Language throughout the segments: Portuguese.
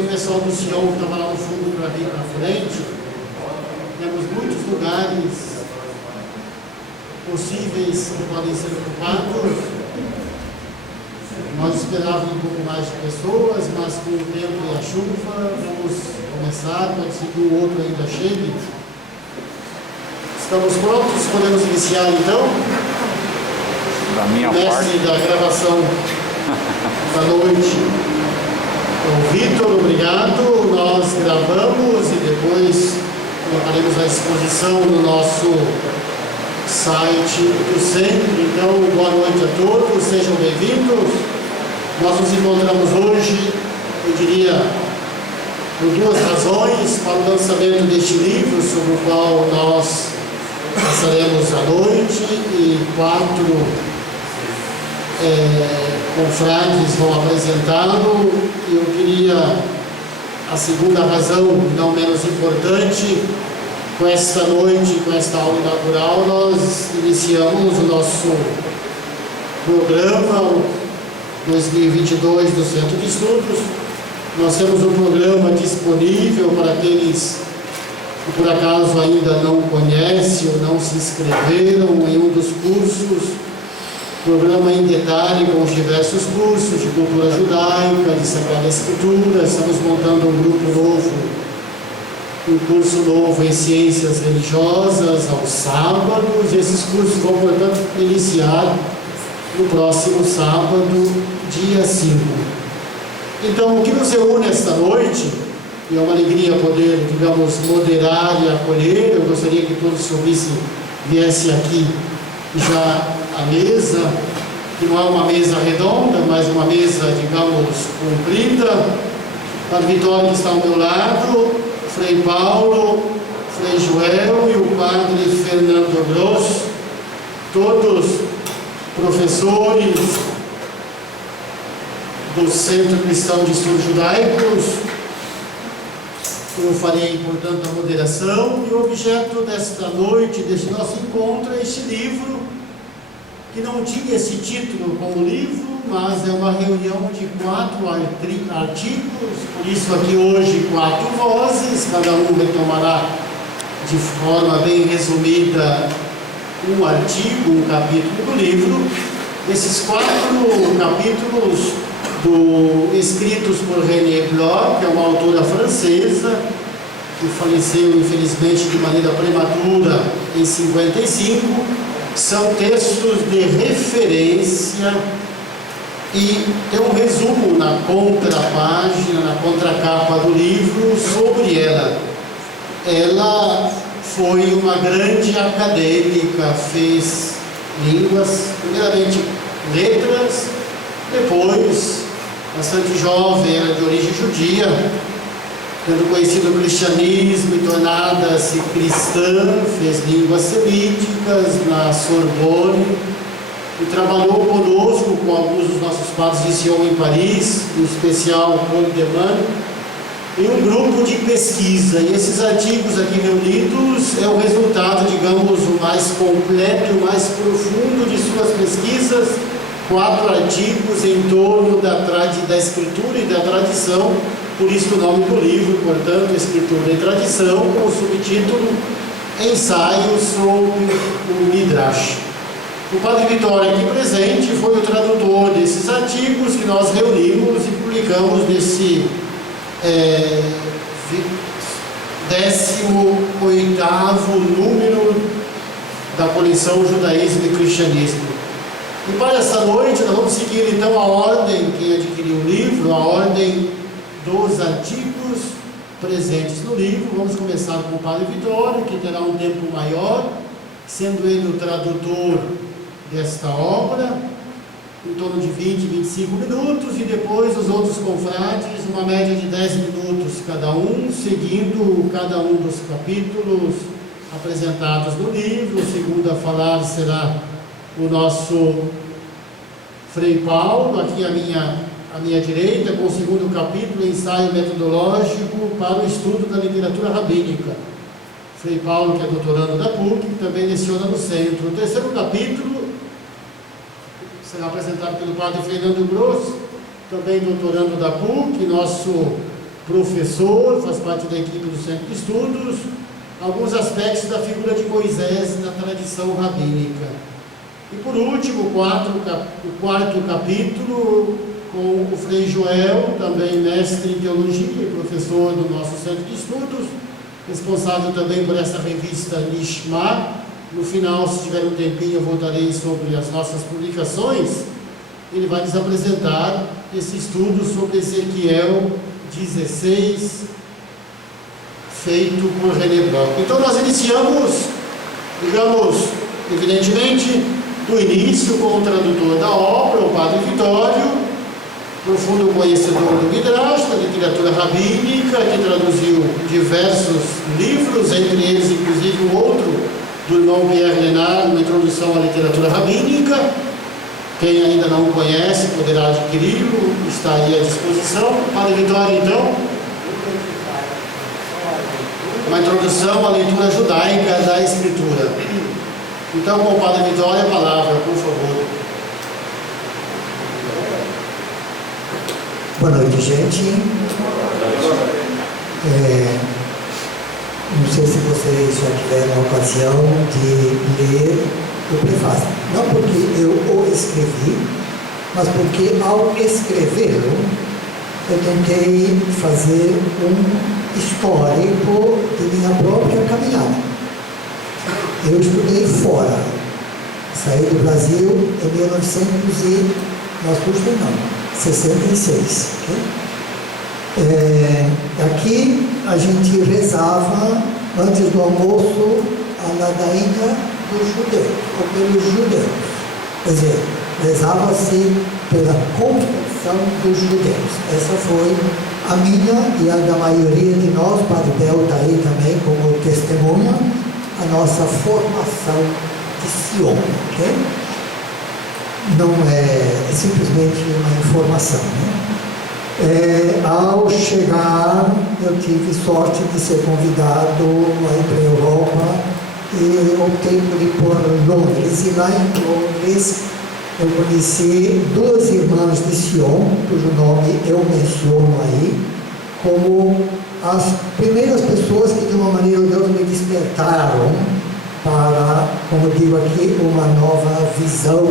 o pessoal do Sion que estava lá no fundo para vir para frente. Temos muitos lugares possíveis que podem ser ocupados. Nós esperávamos um pouco mais de pessoas, mas com o tempo e a chuva, vamos começar, pode ser que o outro ainda chegue. Estamos prontos? Podemos iniciar então? Da minha mestre parte. Da gravação da noite, o Vitor, obrigado. Nós gravamos e depois colocaremos à disposição no nosso site do centro. Então, boa noite a todos, sejam bem-vindos. Nós nos encontramos hoje, eu diria, por duas razões: para o lançamento deste livro, sobre o qual nós passaremos a noite, e 4 confrades vão apresentá-lo. E eu queria, a segunda razão, não menos importante, com esta noite, com esta aula inaugural, nós iniciamos o nosso programa 2022 do Centro de Estudos. Nós temos um programa disponível para aqueles que por acaso ainda não conhecem ou não se inscreveram em um dos cursos. Programa em detalhe com os diversos cursos de cultura judaica, de Sagrada Escritura. Estamos montando um grupo novo, um curso novo em ciências religiosas aos sábados. Esses cursos vão, portanto, iniciar no próximo sábado, dia 5. Então, o que nos reúne esta noite, e é uma alegria poder, digamos, moderar e acolher. Eu gostaria que todos que viessem aqui já à mesa, que não é uma mesa redonda, mas uma mesa, digamos, comprida. A Vitória que está ao meu lado, Frei Paulo, Frei Joel e o Padre Fernando Grosso, todos professores do Centro Cristão de Estudos Judaicos. Eu farei, portanto, a moderação, e o objeto desta noite, deste nosso encontro, é este livro, que não tinha esse título como livro, mas é uma reunião de 4 artigos, por isso aqui hoje 4 vozes, cada um retomará de forma bem resumida um artigo, um capítulo do livro. Esses 4 capítulos escritos por René Bloch, que é uma autora francesa, que faleceu infelizmente de maneira prematura em 55, são textos de referência, e tem um resumo na contrapágina, na contracapa do livro sobre ela. Ela foi uma grande acadêmica, fez línguas, primeiramente letras, depois, bastante jovem, era de origem judia, tendo conhecido o cristianismo e tornada-se cristã, fez línguas semíticas na Sorbonne e trabalhou conosco, com alguns dos nossos padres de Sion em Paris, em especial Paul Deman, em um grupo de pesquisa. E esses artigos aqui reunidos é o resultado, digamos, o mais completo e o mais profundo de suas pesquisas. 4 artigos em torno da escritura e da tradição, por isso o nome do livro, portanto, Escritura e Tradição, com o subtítulo Ensaio sobre o Midrash. O Padre Vitória, aqui presente, foi o tradutor desses artigos que nós reunimos e publicamos nesse 18º número da coleção Judaísmo e Cristianismo. E para essa noite nós vamos seguir então a ordem, quem adquiriu o livro, a ordem dos artigos presentes no livro. Vamos começar com o Padre Vitório, que terá um tempo maior, sendo ele o tradutor desta obra, em torno de 20, 25 minutos, e depois os outros confrades, uma média de 10 minutos cada um, seguindo cada um dos capítulos apresentados no livro. O segundo a falar será o nosso Frei Paulo, aqui à minha direita, com o segundo capítulo, ensaio metodológico para o estudo da literatura rabínica. Frei Paulo, que é doutorando da PUC, que também leciona no centro. O terceiro capítulo será apresentado pelo Padre Fernando Grosso, também doutorando da PUC, nosso professor, faz parte da equipe do Centro de Estudos, alguns aspectos da figura de Moisés na tradição rabínica. E por último, o quarto capítulo, com o Frei Joel, também mestre em teologia e professor do nosso Centro de Estudos, responsável também por essa revista Nishma. No final, se tiver um tempinho, eu voltarei sobre as nossas publicações. Ele vai nos apresentar esse estudo sobre Ezequiel 16, feito por René Brock. Então nós iniciamos, digamos, evidentemente, do início com o tradutor da obra, o Padre Vitório, profundo conhecedor do Midrash, da literatura rabínica, que traduziu diversos livros, entre eles inclusive um outro do irmão Pierre Lénard, uma introdução à literatura rabínica. Quem ainda não o conhece poderá adquiri-lo, está aí à disposição. Padre Vitório, então, uma introdução à leitura judaica da Escritura. Então, com o Padre Vitório, a palavra, por favor. Boa noite, gente. Não sei se vocês já tiveram a ocasião de ler o prefácio. Não porque eu o escrevi, mas porque ao escrevê-lo, eu tentei fazer um histórico de minha própria caminhada. Eu estudei fora. Saí do Brasil em 1966. Okay? Aqui a gente rezava antes do almoço a ladainha dos judeus, ou pelos judeus. Quer dizer, rezava-se pela conversão dos judeus. Essa foi a minha e a da maioria de nós, Padre Bel está aí também como testemunha, a nossa formação de Sion. Okay? Não é simplesmente uma informação, né? Ao chegar, eu tive sorte de ser convidado a ir para a Europa e optei por ir para Londres. E lá em Londres eu conheci duas irmãs de Sion, cujo nome eu menciono aí, como as primeiras pessoas que de uma maneira ou de outra me despertaram para, como eu digo aqui, uma nova visão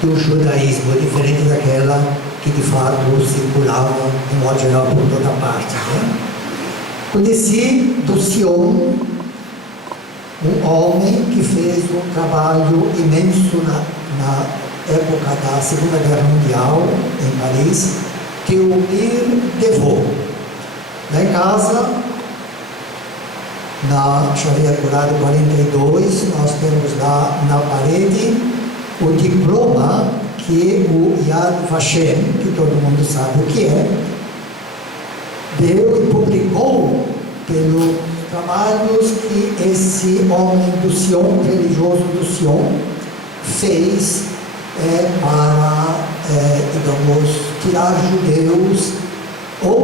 do judaísmo, diferente daquela que de fato circulava, de modo geral, por toda parte. Né? Conheci do Sion um homem que fez um trabalho imenso na época da Segunda Guerra Mundial, em Paris, que o Mir Devaux. Lá em casa, na Xavier Curado 42, nós temos lá na parede o diploma que o Yad Vashem, que todo mundo sabe o que é, deu e publicou pelos trabalhos que esse homem do Sion, religioso do Sion, fez para, digamos, tirar judeus ou,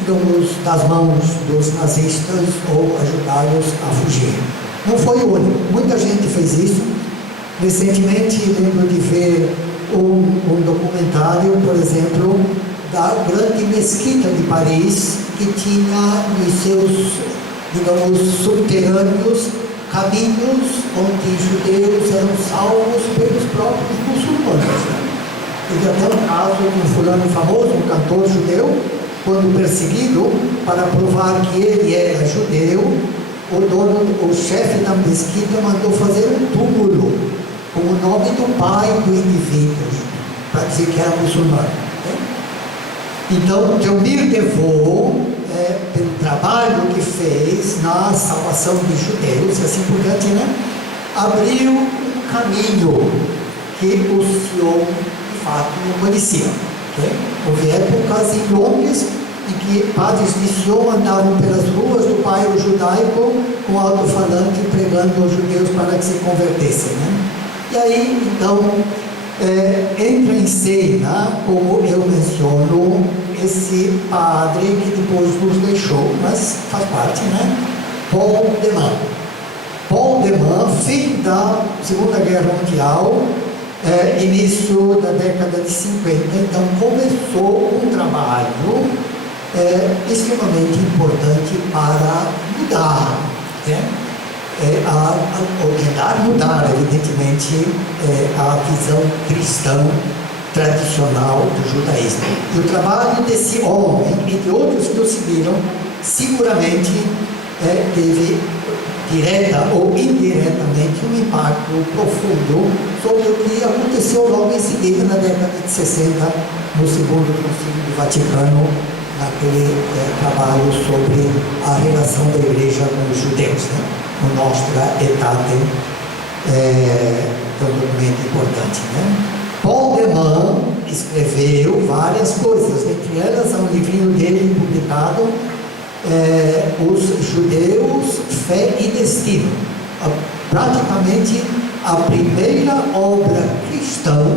digamos, das mãos dos nazistas ou ajudá-los a fugir. Não foi o único, muita gente fez isso. Recentemente lembro de ver um documentário, por exemplo, da grande mesquita de Paris, que tinha nos seus, digamos, subterrâneos caminhos onde judeus eram salvos pelos próprios muçulmanos. Teve até um caso de um fulano famoso, um cantor judeu, quando perseguido, para provar que ele era judeu, o chefe da mesquita mandou fazer um túmulo com o nome do pai do indivíduo, para dizer que era muçulmano. Então, o Mir Devaux, pelo trabalho que fez na salvação de judeus, e assim por diante, né, abriu um caminho que o Sion, de fato, não conhecia. Okay? Houve épocas em Londres em que padres de Sion andavam pelas ruas do bairro judaico com alto-falante pregando aos judeus para que se convertessem. Né? E aí, então, entra em cena, como eu menciono, esse padre que depois nos deixou, mas faz parte, né? Paul de Man. Paul de Man, fim da Segunda Guerra Mundial, início da década de 50, então começou um trabalho é extremamente importante para mudar, né? Ou tentar mudar, evidentemente, a visão cristã tradicional do judaísmo. E o trabalho desse homem e de outros que o seguiram, seguramente teve, direta ou indiretamente, um impacto profundo sobre o que aconteceu logo em seguida, na década de 60, no segundo Concílio do Vaticano, naquele trabalho sobre a relação da Igreja com os judeus, né? O Nostra Aetate, que é um documento importante, né? Paul de Man escreveu várias coisas, entre elas há um livrinho dele publicado, Os Judeus, Fé e Destino, praticamente a primeira obra cristã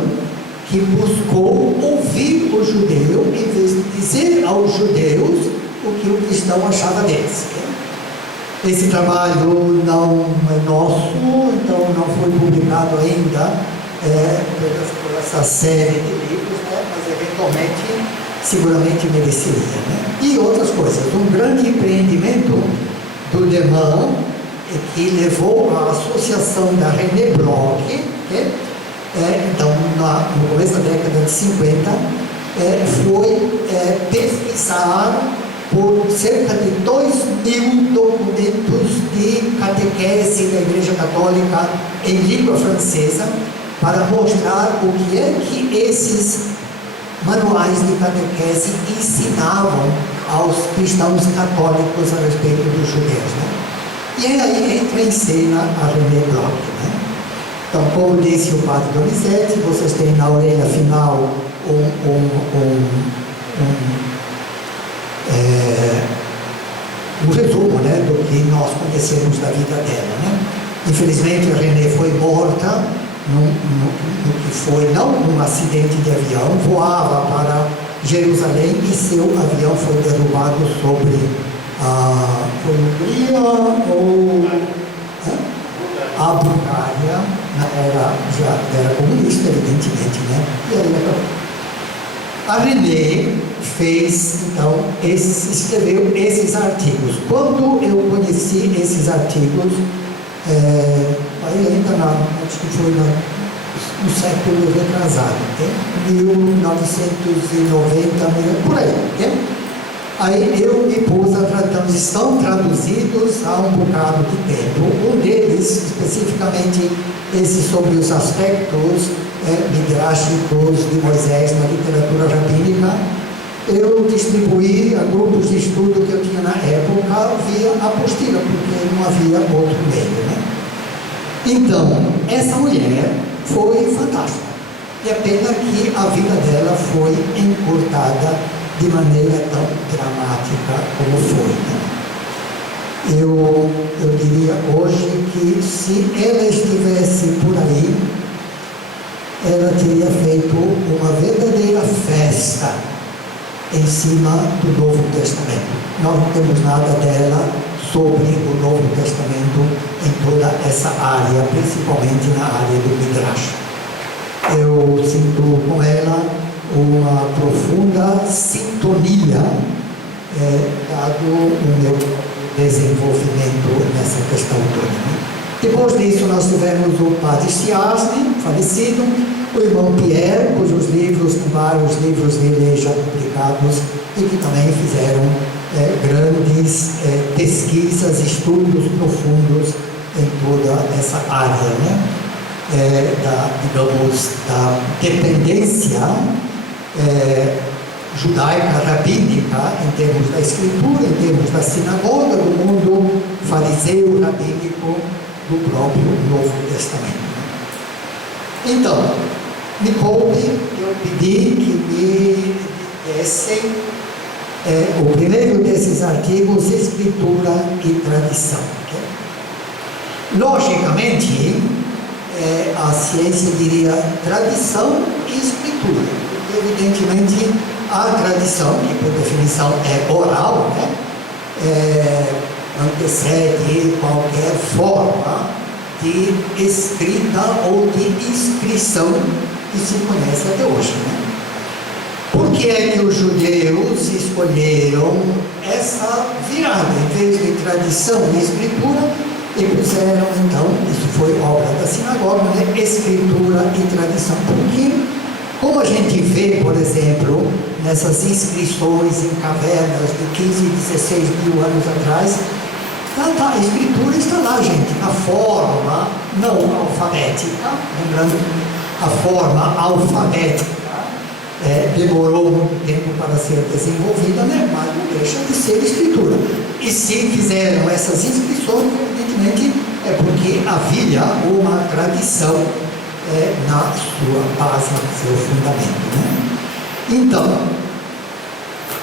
que buscou ouvir o judeu em vez de dizer aos judeus o que o cristão achava deles. Esse trabalho não é nosso, então não foi publicado ainda por essa série de livros, né? Mas eventualmente seguramente mereceria, né? E outras coisas. Um grande empreendimento do De Man, que levou à associação da René Bloch, né? Então, no começo da década de 50, foi pesquisar por cerca de 2.000 documentos de catequese da Igreja Católica em língua francesa, para mostrar o que é que esses manuais de catequese ensinavam aos cristãos católicos a respeito dos judeus, né? E aí entra em cena a René Bloch, né? Então, como disse o padre Donizete, vocês têm na orelha final um resumo, né, do que nós conhecemos da vida dela, né? Infelizmente, a René foi morta no que foi, não num acidente de avião, voava para Jerusalém e seu avião foi derrubado sobre a Hungria ou a Bulgária, já era comunista, evidentemente, né? E aí acabou. A René fez, então, escreveu esses artigos. Quando eu conheci esses artigos, aí ainda acho que foi no século retrasado, 1990, por aí, né? Aí eu me pus a tratar, estão traduzidos há um bocado de tempo. Um deles, especificamente esse sobre os aspectos midrashicos de Moisés na literatura rabínica, eu distribuí a grupos de estudo que eu tinha na época via apostila, porque não havia outro meio, né? Então, essa mulher foi fantástica. E é pena que a vida dela foi encurtada de maneira tão dramática como foi, né? Eu diria hoje que se ela estivesse por aí, ela teria feito uma verdadeira festa em cima do Novo Testamento. Nós não temos nada dela sobre o Novo Testamento em toda essa área, principalmente na área do Midrash. Eu sinto com ela uma profunda sintonia, dado o meu desenvolvimento nessa questão toda, né? Depois disso, nós tivemos o padre Stiasny, falecido, o irmão Pierre, cujos livros, vários livros dele já publicados, e que também fizeram grandes pesquisas, estudos profundos em toda essa área, né? Da dependência judaica, rabínica, em termos da escritura, em termos da sinagoga, do mundo fariseu, rabínico, do próprio Novo Testamento. Então, me coube, eu pedi que me dessem o primeiro desses artigos, Escritura e Tradição. Okay? Logicamente, a ciência diria tradição e escritura, porque evidentemente a tradição, que por definição é oral, né, antecede qualquer forma de escrita ou de inscrição que se conhece até hoje, né? Por que é que os judeus escolheram essa virada? Em vez de tradição e escritura, e puseram, então, isso foi obra da sinagoga, né? Escritura e tradição. Porque, como a gente vê, por exemplo, nessas inscrições em cavernas de 15 e 16 mil anos atrás, a escritura está lá, gente, a forma não alfabética, lembrando, a forma alfabética demorou muito tempo para ser desenvolvida, né? Mas não deixa de ser escritura. E se fizeram essas inscrições, evidentemente é porque havia uma tradição na sua base, no seu fundamento, né? Então,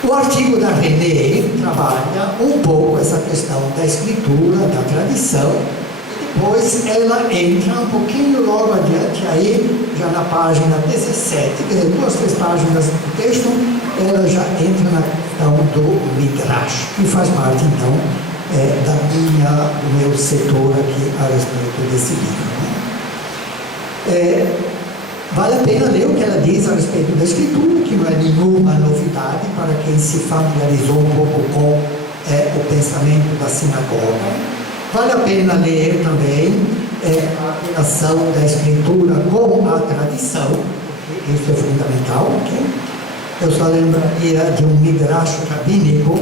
o artigo da René trabalha um pouco essa questão da escritura, da tradição, e depois ela entra um pouquinho logo adiante, aí já na página 17, quer dizer, 2, 3 páginas do texto, ela já entra na questão do Midrash, que faz parte então do meu setor aqui a respeito desse livro, né? Vale a pena ler o que ela diz a respeito da escritura, que não é nenhuma novidade para quem se familiarizou um pouco com o pensamento da sinagoga. Vale a pena ler também a relação da escritura com a tradição, porque isso é fundamental. Okay? Eu só lembraria de um midrash rabínico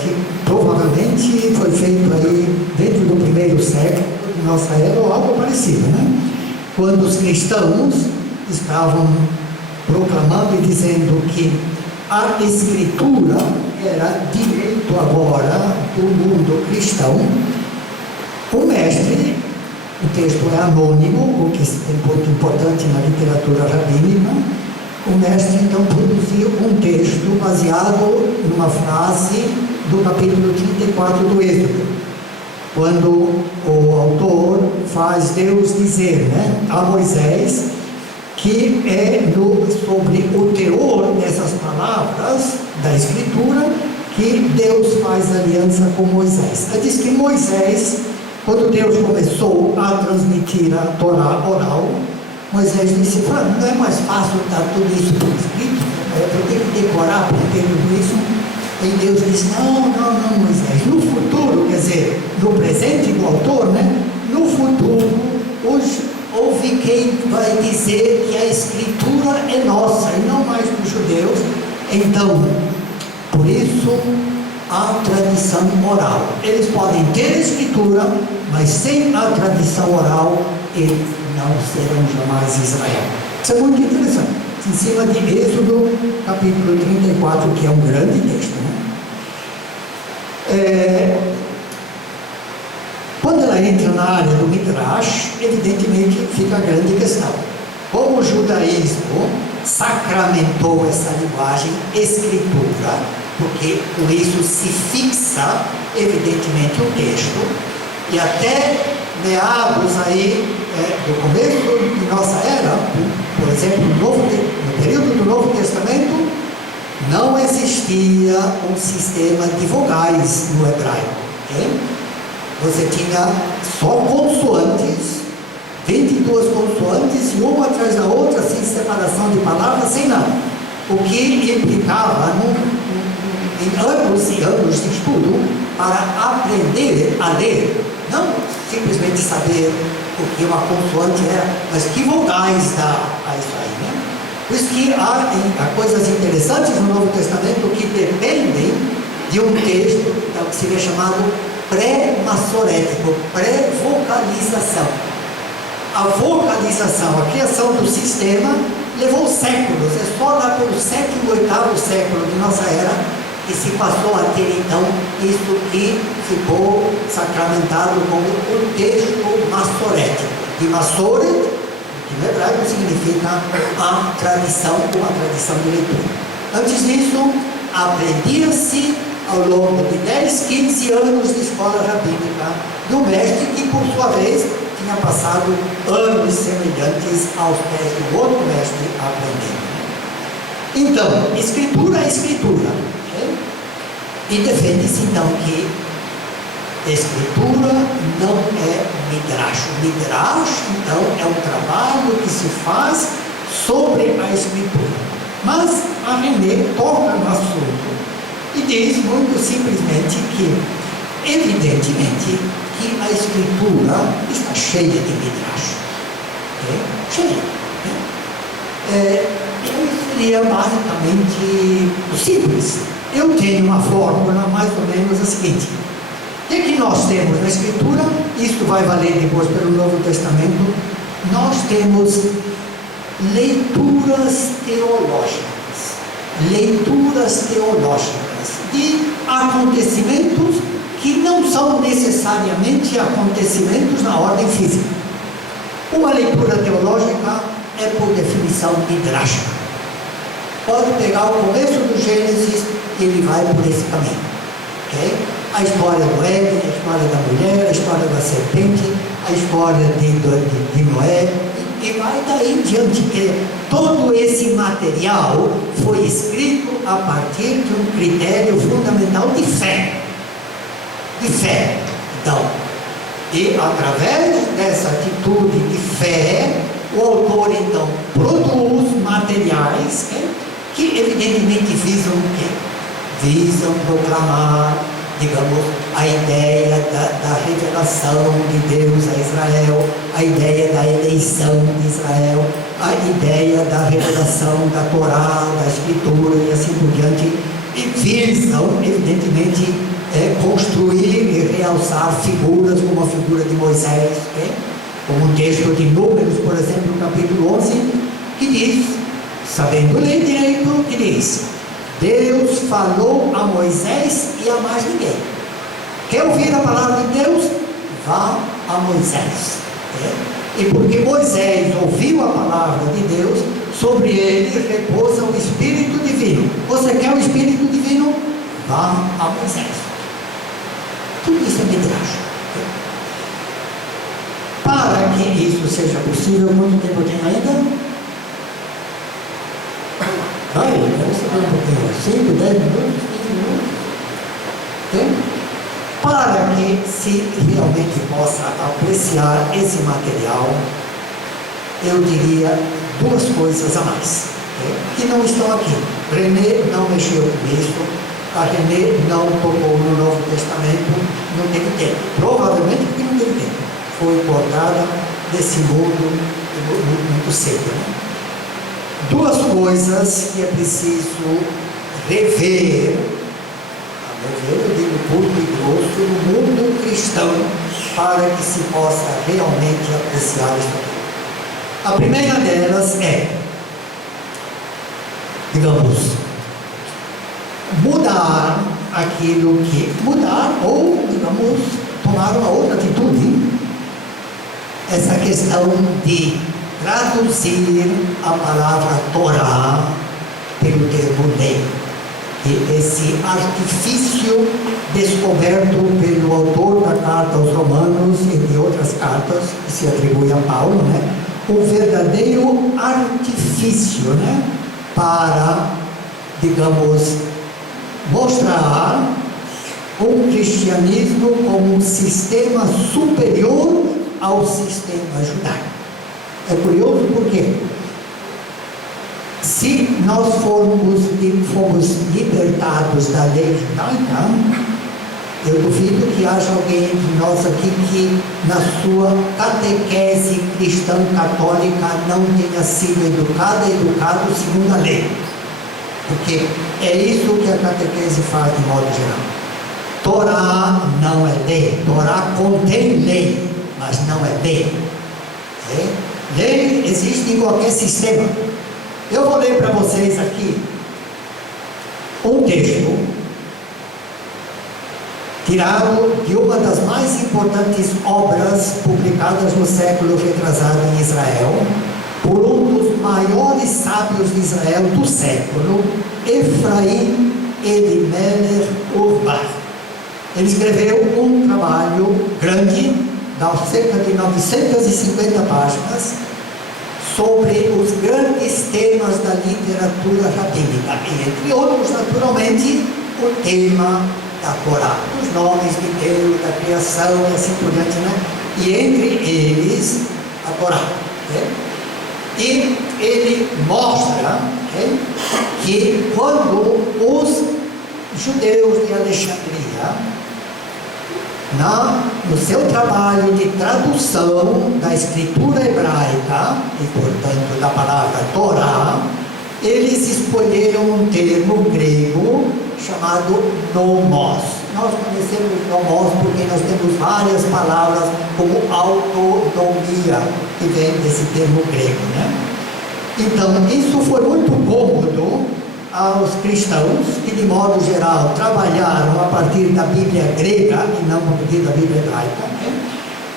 que provavelmente foi feito aí dentro do primeiro século de nossa era ou algo parecido, né? Quando os cristãos estavam proclamando e dizendo que a escritura era direito agora do mundo cristão, o mestre, o texto é anônimo, o que é muito importante na literatura rabínica, o mestre então produziu um texto baseado numa frase do capítulo 34 do Êxodo, quando o autor faz Deus dizer, né, a Moisés, que é sobre o teor dessas palavras da Escritura que Deus faz aliança com Moisés. Ele diz que Moisés, quando Deus começou a transmitir a Torá oral, Moisés disse, não é mais fácil estar tudo isso por escrito? Eu tenho que decorar para ter tudo isso. E Deus disse, não, Moisés, no futuro, quer dizer, no presente do autor, né? No futuro, houve quem vai dizer que a escritura é nossa e não mais dos judeus. Então, por isso, a tradição oral. Eles podem ter a escritura, mas sem a tradição oral, eles não serão jamais Israel. Isso é muito interessante. Em cima de Êxodo, capítulo 34, que é um grande texto, né? Quando ela entra na área do Midrash, evidentemente fica a grande questão. Como o judaísmo sacramentou essa linguagem escritura, porque com isso se fixa, evidentemente, o texto, e até meados aí, do começo de nossa era, por exemplo, no período do Novo Testamento, não existia um sistema de vogais no hebraico. Okay? Você tinha só consoantes, 22 consoantes, e uma atrás da outra, sem separação de palavras, sem nada. O que implicava em anos e anos de estudo para aprender a ler, não simplesmente saber o que uma consoante era, mas que vogais dá a isso aí, né? Por isso que há coisas interessantes no Novo Testamento que dependem de um texto que seria chamado pré-massorético, pré-vocalização. A vocalização, a criação do sistema levou séculos, é só lá pelo 7º, 8º século de nossa era que se passou a ter então isso que ficou sacramentado como o texto massorético. De massoret, que no hebraico significa a tradição, uma tradição de leitura. Antes disso, aprendia-se ao longo de 10, 15 anos de escola rabínica do mestre, que por sua vez tinha passado anos semelhantes aos pés do outro mestre aprendendo. Então, escritura é escritura. Okay? E defende-se então que escritura não é midrash. Midrash, então, é um trabalho que se faz sobre a Escritura. Mas a René toca no assunto e diz muito simplesmente que, evidentemente, que a Escritura está cheia de midrash. Cheia. Seria basicamente simples. Eu tenho uma fórmula mais ou menos a seguinte: o que nós temos na Escritura? Isso vai valer depois pelo Novo Testamento. Nós temos leituras teológicas de acontecimentos que não são necessariamente acontecimentos na ordem física. Uma leitura teológica é, por definição, midrágica. Pode pegar o começo do Gênesis e ele vai por esse caminho. Okay? A história do Éden, a história da mulher, a história da serpente, a história de Noé, e vai daí em diante. Todo esse material foi escrito a partir de um critério fundamental de fé. Então, e através dessa atitude de fé, o autor então produz materiais que evidentemente visam o quê? Visam proclamar, digamos, a ideia da revelação de Deus a Israel, a ideia da eleição de Israel, a ideia da revelação da Torá, da Escritura e assim por diante, e visam, evidentemente, construir e realçar figuras como a figura de Moisés, como o texto de Números, por exemplo, no capítulo 11, que diz, sabendo ler direito, que diz: Deus falou a Moisés e a mais ninguém. Quer ouvir a palavra de Deus? Vá a Moisés. E porque Moisés ouviu a palavra de Deus, sobre ele repousa o Espírito Divino. Você quer o Espírito Divino? Vá a Moisés. Tudo isso é midrash. Para que isso seja possível, quanto tempo tem ainda? Vamos saber um pouquinho, 5, 10 minutos, 15 minutos. Tem? Para que se realmente possa apreciar esse material, eu diria duas coisas a mais, que não estão aqui. René não mexeu com isso, a René não tocou no Novo Testamento, não teve tempo. Provavelmente porque não teve tempo. Foi cortada desse mundo muito cedo. Duas coisas que é preciso rever, eu digo curto e grosso, no mundo cristão, para que se possa realmente apreciar isso aqui. A primeira delas é, digamos, mudar aquilo que... Mudar ou, digamos, tomar uma outra atitude. Essa questão de traduzir a palavra Torá pelo termo lei. E esse artifício descoberto pelo autor da carta aos Romanos e de outras cartas que se atribui a Paulo, um verdadeiro artifício, para, digamos, mostrar o cristianismo como um sistema superior ao sistema judaico. É curioso porque, se nós fomos libertados da lei judaica, eu duvido que haja alguém entre nós aqui que, na sua catequese cristã católica, não tenha sido educado segundo a lei. Porque é isso que a catequese faz de modo geral. Torá não é lei. Torá contém lei, mas não é lei. Lei existe em qualquer sistema. Eu vou ler para vocês aqui um texto tirado de uma das mais importantes obras publicadas no século retrasado em Israel, por um dos maiores sábios de Israel do século, Efraim Elimelech Urbach. Ele escreveu um trabalho grande, de cerca de 950 páginas, sobre os grandes temas da literatura rabínica, e entre outros, naturalmente, o tema da Torá, os nomes de Deus, da criação e assim por diante, e entre eles a Torá. E ele mostra que quando os judeus de Alexandria, no seu trabalho de tradução da escritura hebraica, e portanto da palavra Torá, eles escolheram um termo grego chamado nomos. Nós conhecemos nomos porque nós temos várias palavras como autonomia, que vem desse termo grego, né? Então, isso foi muito cômodo aos cristãos, que de modo geral trabalharam a partir da Bíblia grega e não a partir da Bíblia hebraica, né?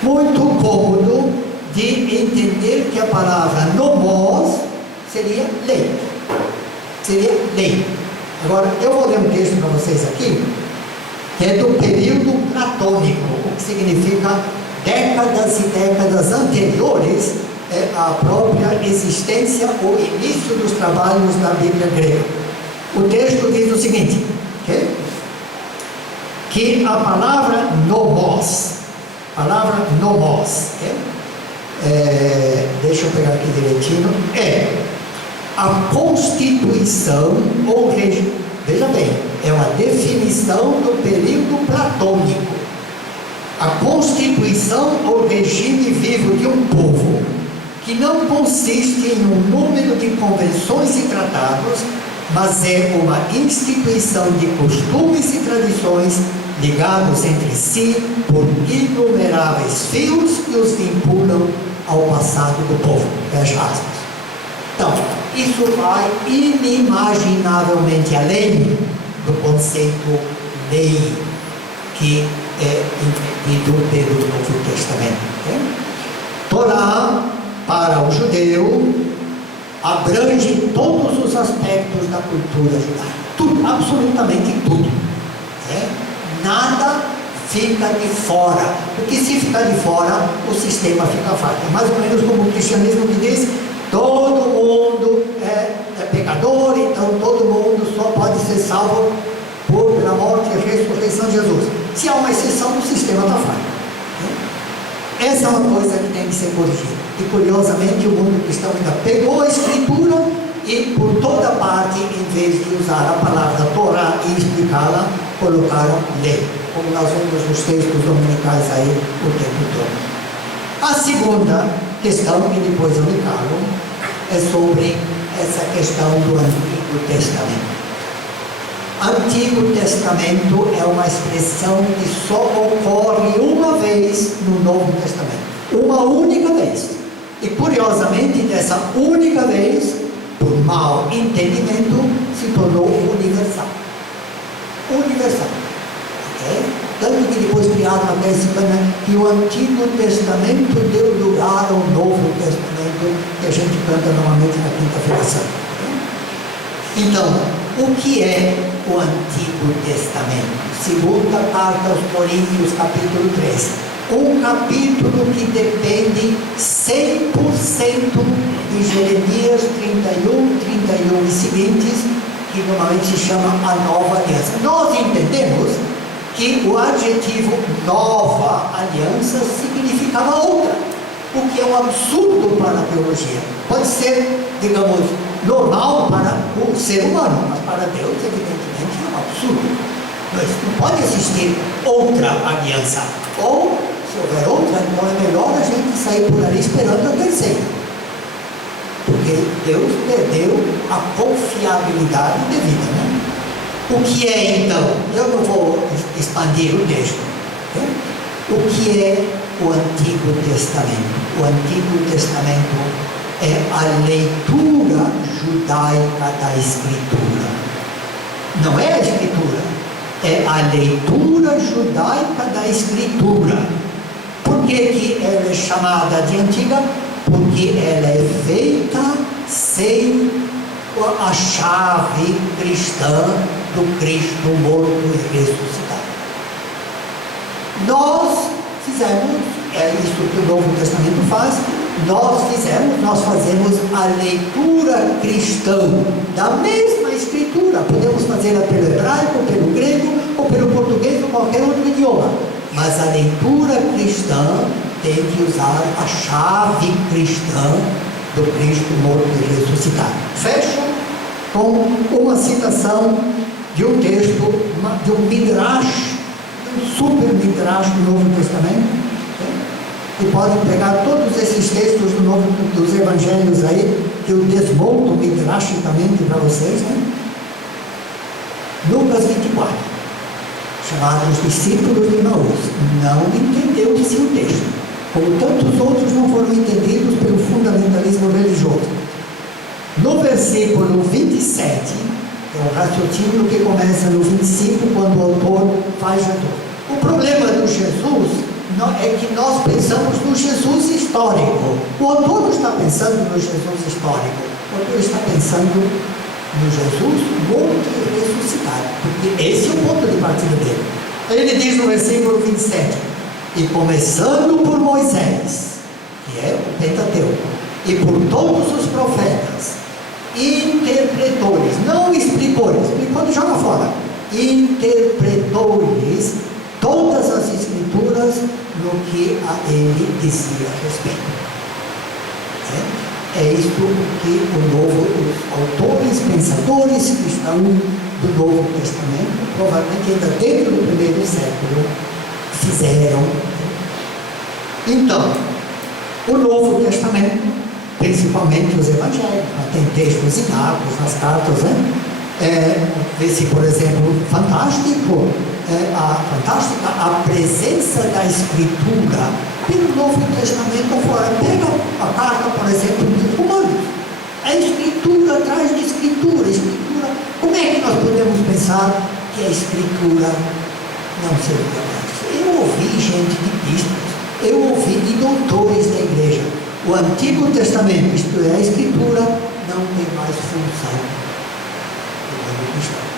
Muito cômodo de entender que a palavra nomos seria lei. Seria lei. Agora, eu vou ler um texto para vocês aqui, que é do período platônico, o que significa décadas e décadas anteriores à própria existência ou início dos trabalhos da Bíblia grega. O texto diz o seguinte, que a palavra nomos, deixa eu pegar aqui direitinho, é a constituição ou regime, veja bem, é uma definição do período platônico, a constituição ou regime vivo de um povo que não consiste em um número de convenções e tratados, mas é uma instituição de costumes e tradições ligados entre si por inumeráveis fios que os vinculam ao passado do povo. Fecha aspas. Então, isso vai inimaginavelmente além do conceito lei que é entendido pelo Novo Testamento. Torá, para o judeu, abrange todos os aspectos da cultura judaica. Tudo, absolutamente tudo. Nada fica de fora. Porque se ficar de fora, o sistema fica fraco. É mais ou menos como o cristianismo que diz: todo mundo é pecador, então todo mundo só pode ser salvo pela morte e ressurreição de Jesus. Se há uma exceção, o sistema está fraco. Essa é uma coisa que tem que ser corrigida. E curiosamente o mundo cristão ainda pegou a escritura e por toda parte, em vez de usar a palavra Torá e explicá-la, colocaram lei, como nós vemos nos textos dominicais aí o tempo todo. A segunda questão, que depois eu me calo, é sobre essa questão do Antigo Testamento. Antigo Testamento é uma expressão que só ocorre uma vez no Novo Testamento. Uma única vez. E curiosamente, dessa única vez, por mau entendimento, se tornou universal. Universal. Tanto que depois criaram a testemunha que o Antigo Testamento deu lugar ao Novo Testamento, que a gente canta normalmente na Quinta-feira Santa. Então, o que é o Antigo Testamento? Segunda carta aos Coríntios, capítulo 3. Um capítulo que depende 100% de Jeremias 31 e seguintes, que normalmente se chama a Nova Aliança. Nós entendemos que o adjetivo Nova Aliança significava outra, o que é um absurdo para a teologia. Pode ser, digamos, normal para o ser humano, mas para Deus, evidentemente, é um absurdo. Mas não pode existir outra aliança. Ou, se houver outra, então é melhor a gente sair por ali esperando a terceira. Porque Deus perdeu a confiabilidade devida, né? O que é, então? Eu não vou expandir o texto. O que é o Antigo Testamento? O Antigo Testamento é a leitura judaica da Escritura. Não é a Escritura, é a leitura judaica da Escritura. Por que ela é chamada de antiga? Porque ela é feita sem a chave cristã do Cristo morto e ressuscitado. Nós fizemos, é isso que o Novo Testamento faz, nós fazemos a leitura cristã da mesma Escritura. Podemos fazê-la pelo hebraico, pelo grego, ou pelo português, ou qualquer outro idioma. Mas a leitura cristã tem que usar a chave cristã do Cristo morto e ressuscitado. Fecho com uma citação de um texto, de um midrash, um super midrash do Novo Testamento, e podem pegar todos esses textos dos evangelhos aí, que eu desmonto midrashicamente para vocês, né? Lucas 24, chamados discípulos de Emaús, não entendeu-se o texto, como tantos outros não foram entendidos pelo fundamentalismo religioso. No versículo 27, é o raciocínio que começa no 25, quando o autor faz Jesus. O problema do Jesus é que nós pensamos no Jesus histórico. O autor não está pensando no Jesus histórico, o autor está pensando no Jesus morto e ressuscitado, porque esse é o ponto de partida dele. Ele diz no versículo 27, e começando por Moisés, que é o Pentateuco, e por todos os profetas, interpretores, não explicores, explicores joga fora, interpretores todas as escrituras no que a ele dizia a respeito. É isto que os autores, pensadores cristãos do Novo Testamento, provavelmente ainda dentro do primeiro século, fizeram. Então, o Novo Testamento, principalmente os evangelhos, tem textos em Atos, nas cartas, esse, por exemplo, fantástica a presença da Escritura pelo Novo Testamento afora. Pega a carta, por exemplo, dos Romanos. A Escritura atrás de Escritura. Como é que nós podemos pensar que a Escritura não seria mais? Eu ouvi gente de bispas, eu ouvi de doutores da igreja. O Antigo Testamento, isto é, a Escritura, não tem mais função do Novo Testamento.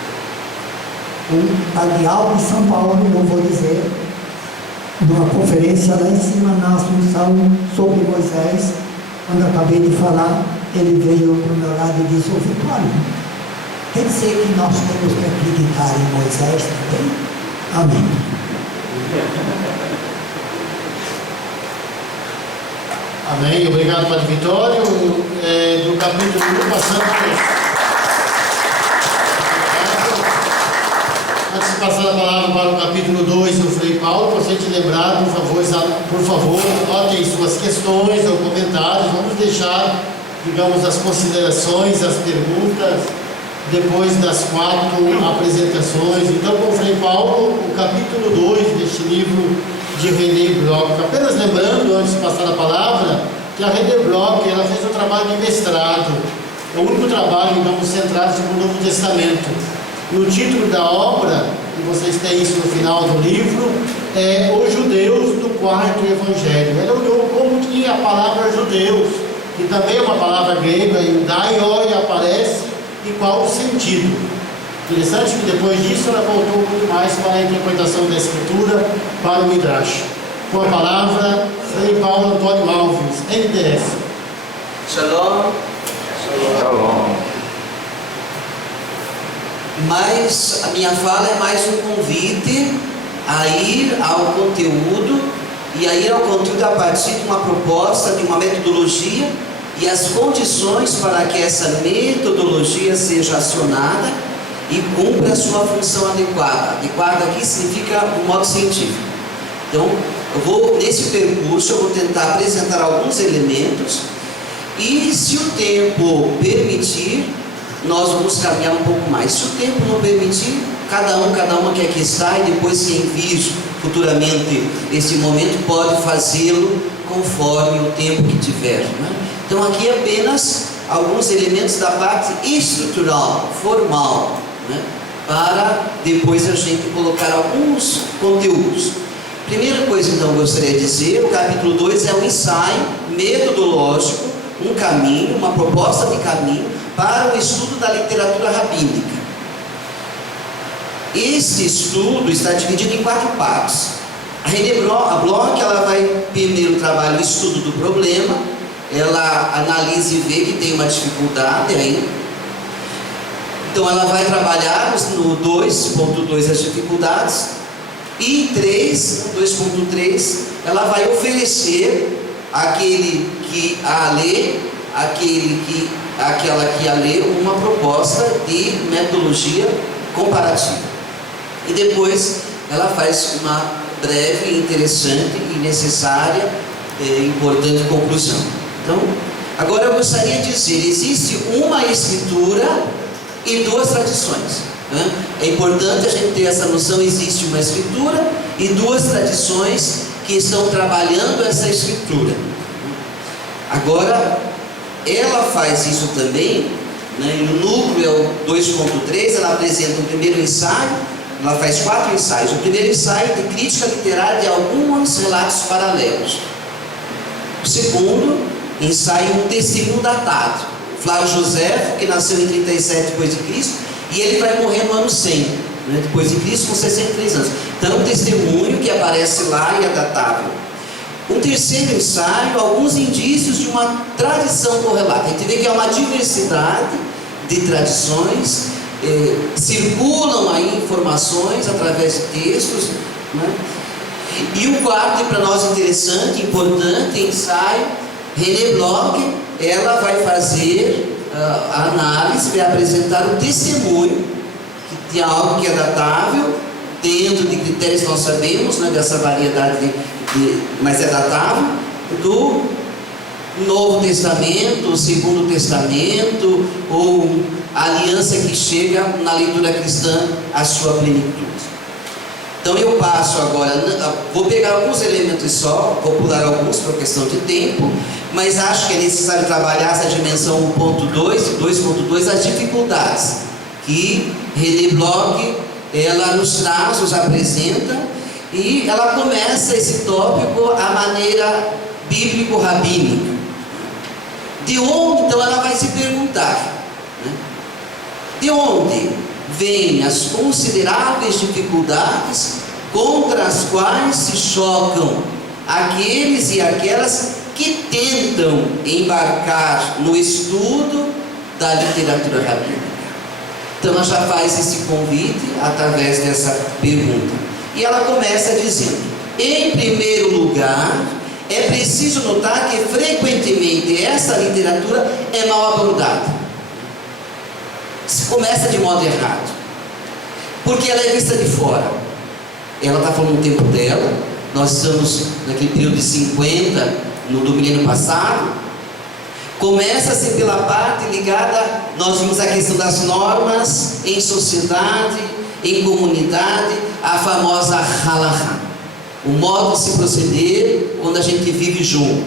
Um cardeal de São Paulo, não vou dizer, numa conferência lá em cima na Assunção sobre Moisés, quando acabei de falar, ele veio para o meu lado e disse: ô Vitório, quer dizer que nós temos que acreditar em Moisés também? Amém. Amém. Obrigado, Padre Vitório. Do capítulo 1, passando. Antes de passar a palavra para o capítulo 2 do Frei Paulo, gostaria de lembrar, por favor, anotem suas questões ou comentários. Vamos deixar, digamos, as considerações, as perguntas, depois das 4 apresentações. Então, com o Frei Paulo, o capítulo 2 deste livro de René Bloch. Apenas lembrando, antes de passar a palavra, que a René Bloch, ela fez um trabalho de mestrado. É o único trabalho, digamos, centrado sobre o Novo Testamento. No título da obra, e vocês têm isso no final do livro, é Os Judeus do Quarto Evangelho. Ela olhou como que a palavra judeus, que também é uma palavra grega, iudaioi, aparece, e qual o sentido. Interessante que depois disso ela voltou muito mais para a interpretação da Escritura, para o Midrash. Com a palavra, Frei Paulo Antônio Alves, NDS. Shalom. Shalom. Mas a minha fala é mais um convite a ir ao conteúdo, e a ir ao conteúdo a partir de uma proposta, de uma metodologia, e as condições para que essa metodologia seja acionada e cumpra a sua função adequada. Adequada aqui significa do modo científico. Então, nesse percurso, eu vou tentar apresentar alguns elementos, e se o tempo permitir, nós vamos caminhar um pouco mais. Se o tempo não permitir, cada uma que aqui está, e depois quem vir futuramente esse momento pode fazê-lo conforme o tempo que tiver, né? Então aqui apenas alguns elementos da parte estrutural, formal, né? Para depois a gente colocar alguns conteúdos. Primeira coisa, então, eu gostaria de dizer, o capítulo 2 é um ensaio metodológico, um caminho, uma proposta de caminho para o estudo da literatura rabínica. Este estudo está dividido em 4 partes. A René Bloch, ela vai primeiro trabalhar o estudo do problema, ela analisa e vê que tem uma dificuldade aí. Então ela vai trabalhar no 2.2 as dificuldades, e 2.3, ela vai oferecer àquele que a lê aquela que ia ler uma proposta de metodologia comparativa. E depois ela faz uma breve, interessante e necessária, importante conclusão. Então, agora eu gostaria de dizer, existe uma escritura e duas tradições. É importante a gente ter essa noção, existe uma escritura e duas tradições que estão trabalhando essa escritura. Agora, ela faz isso também, né, e o núcleo é o 2.3, ela apresenta o primeiro ensaio, ela faz 4 ensaios. O primeiro ensaio de crítica literária de alguns relatos paralelos. O segundo ensaio, um testemunho datado. Flávio José, que nasceu em 37 depois de Cristo, e ele vai morrer no ano 100, né, depois de Cristo, com 63 anos. Então, um testemunho que aparece lá e é datável. Um terceiro ensaio, alguns indícios de uma tradição correlata. A gente vê que há uma diversidade de tradições, circulam aí informações através de textos, né? E o quarto, para nós interessante, importante, ensaio, René Bloch, ela vai fazer a análise, vai apresentar um testemunho de algo que é datável, dentro de critérios que nós sabemos, né, dessa variedade mas é datável, do Novo Testamento, o Segundo Testamento, ou a aliança que chega na leitura cristã à sua plenitude. Então eu passo agora, vou pegar alguns elementos só, vou pular alguns por questão de tempo, mas acho que é necessário trabalhar essa dimensão 1.2, 2.2, as dificuldades que René Bloch, ela nos traz, nos apresenta, e ela começa esse tópico à maneira bíblico-rabínica. De onde, então, ela vai se perguntar, né? De onde vêm as consideráveis dificuldades contra as quais se chocam aqueles e aquelas que tentam embarcar no estudo da literatura rabínica? Então ela já faz esse convite através dessa pergunta. E ela começa dizendo: em primeiro lugar, é preciso notar que frequentemente essa literatura é mal abordada. Se começa de modo errado, porque ela é vista de fora. Ela está falando do tempo dela, nós estamos naquele período de 50, do milênio passado. Começa-se pela parte ligada, nós vimos a questão das normas em sociedade, em comunidade, a famosa halakha, o modo de se proceder quando a gente vive junto,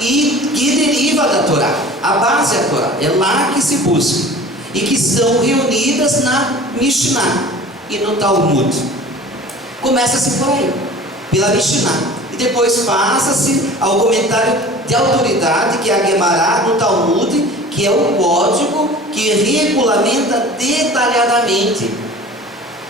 e que deriva da Torá. A base é a Torá, é lá que se busca, e que são reunidas na Mishnah e no Talmud. Começa-se por aí, pela Mishnah, e depois passa-se ao comentário de autoridade, que é a Gemara no Talmud, que é o código que regulamenta detalhadamente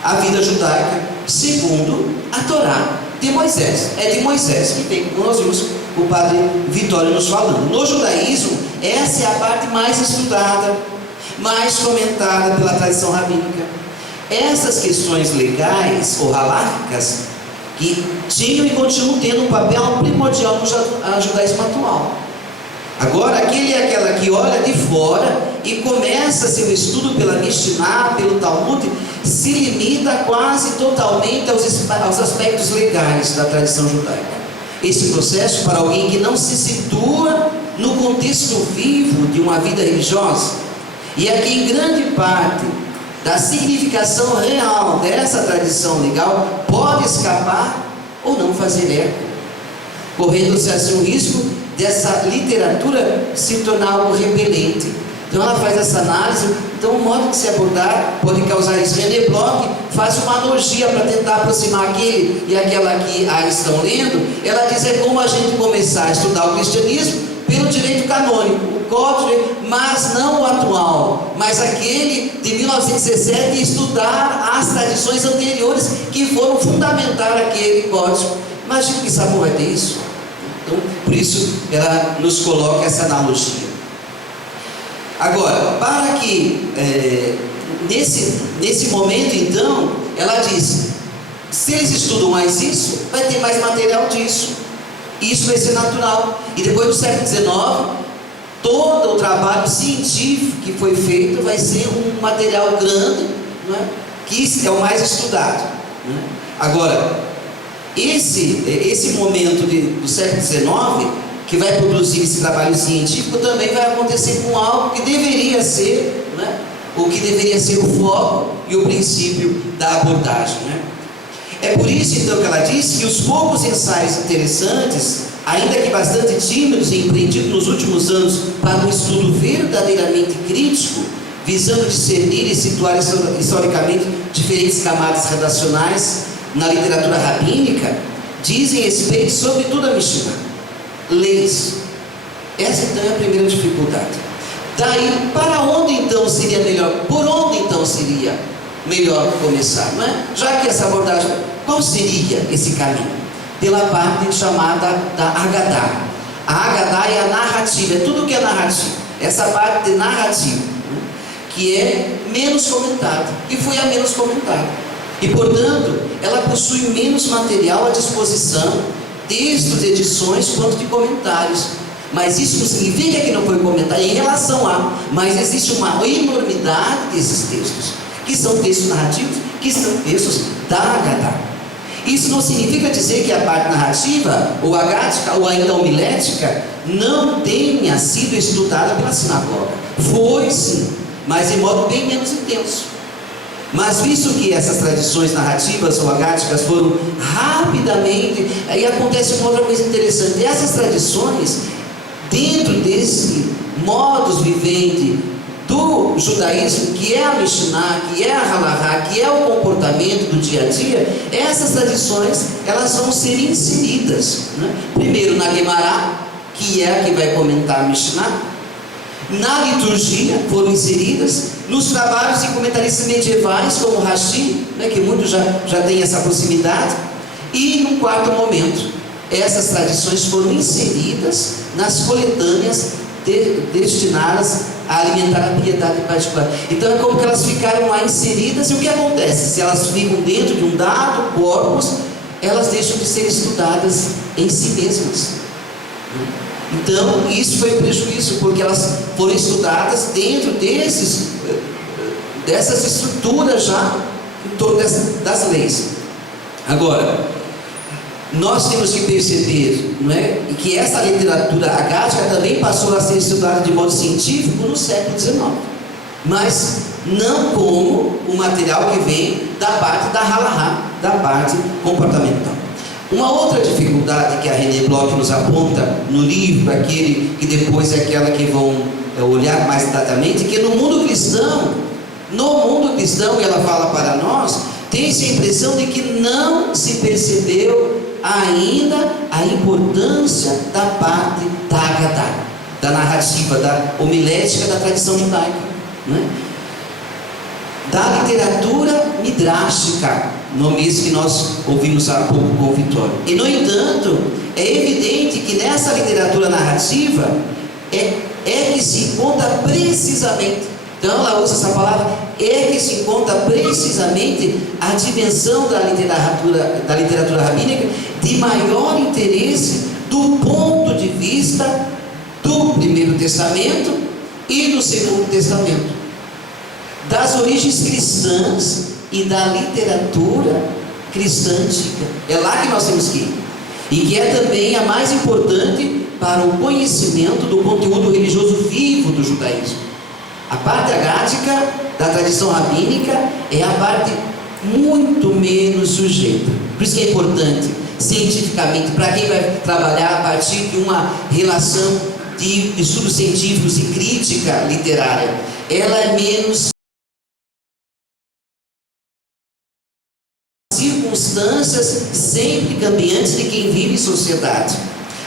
a vida judaica segundo a Torá de Moisés. É de Moisés que vem, como nós vimos o padre Vitório nos falando. No judaísmo, essa é a parte mais estudada, mais comentada pela tradição rabínica. Essas questões legais ou halárquicas que tinham e continuam tendo um papel primordial no judaísmo atual. Agora, aquele é aquela que olha de fora e começa seu estudo pela Mishnah, pelo Talmud, se limita quase totalmente aos aspectos legais da tradição judaica. Esse processo, para alguém que não se situa no contexto vivo de uma vida religiosa, e aqui em grande parte da significação real dessa tradição legal, pode escapar ou não fazer eco, correndo-se assim o risco dessa literatura se tornar algo repelente. Então ela faz essa análise. Então o modo de se abordar pode causar isso. René Bloch faz uma analogia para tentar aproximar aquele e aquela que a estão lendo. Ela diz: é como a gente começar a estudar o cristianismo pelo direito canônico, o código, mas não o atual, mas aquele de 1917, e estudar as tradições anteriores que foram fundamentar aquele código. Imagina que sabor vai ter isso. Então, por isso ela nos coloca essa analogia. Agora, para que nesse momento, então, ela diz: se eles estudam mais isso, vai ter mais material disso. Isso vai ser natural. E depois do século XIX, todo o trabalho científico que foi feito vai ser um material grande, não é? Que é o mais estudado, não é? Agora, esse momento do século XIX, que vai produzir esse trabalho científico, também vai acontecer com algo que deveria ser, não é? O que deveria ser o foco e o princípio da abordagem, né? É por isso então que ela diz que os poucos ensaios interessantes, ainda que bastante tímidos e empreendidos nos últimos anos para um estudo verdadeiramente crítico, visando discernir e situar historicamente diferentes camadas redacionais na literatura rabínica, dizem respeito sobretudo a Mishnah, leis. Essa então é a primeira dificuldade. Daí, para onde então seria melhor? Por onde então seria melhor começar, não é? Já que essa abordagem, qual seria esse caminho? Pela parte chamada da Agadá. A Agadá é a narrativa, é tudo que é narrativo. Essa parte de narrativa, né? Que é menos comentada, e foi a menos comentada. E portanto, ela possui menos material à disposição, textos, edições, quanto de comentários. Mas isso não significa que não foi comentado em relação a, mas existe uma enormidade desses textos, que são textos narrativos, que são textos da Agadá. Isso não significa dizer que a parte narrativa, ou agática, ou ainda homilética, não tenha sido estudada pela sinagoga. Foi sim, mas em modo bem menos intenso. Mas visto que essas tradições narrativas ou agáticas foram rapidamente, aí acontece uma outra coisa interessante. Essas tradições, dentro desse modus vivendi do judaísmo, que é a Mishnah, que é a Halahá, que é o comportamento do dia a dia, essas tradições, elas vão ser inseridas, né? Primeiro na Gemara, que é a que vai comentar a Mishnah, na liturgia foram inseridas, nos trabalhos e comentaristas medievais, como Rashi, né, que muitos já têm essa proximidade, e num quarto momento, essas tradições foram inseridas nas coletâneas destinadas a alimentar a piedade particular. Então é como que elas ficaram lá inseridas, e o que acontece? Se elas ficam dentro de um dado corpus, elas deixam de ser estudadas em si mesmas. Então isso foi um prejuízo, porque elas foram estudadas dentro dessas estruturas já em torno das leis. Agora, nós temos que perceber, não é, que essa literatura agática também passou a ser estudada de modo científico no século XIX, mas não como o material que vem da parte da Halahá, da parte comportamental. Uma outra dificuldade que a René Bloch nos aponta no livro, aquele que depois é aquela que vão olhar mais detalhadamente, que no mundo cristão, e ela fala para nós, tem-se a impressão de que não se percebeu ainda a importância da parte da Agadá, da narrativa, da homilética da tradição judaica, né? Da literatura midrástica, nome esse que nós ouvimos há pouco com o Vitório. E no entanto, é evidente que nessa literatura narrativa é que se encontra precisamente, então ela usa essa palavra, é que se encontra precisamente a dimensão da literatura rabínica de maior interesse do ponto de vista do Primeiro Testamento e do Segundo Testamento, das origens cristãs e da literatura cristã antiga. É lá que nós temos que ir, e que é também a mais importante para o conhecimento do conteúdo religioso vivo do judaísmo. A parte agática da tradição rabínica é a parte muito menos sujeita. Por isso que é importante, cientificamente, para quem vai trabalhar a partir de uma relação de estudos científicos e crítica literária, ela é menos circunstâncias sempre cambiantes de quem vive em sociedade,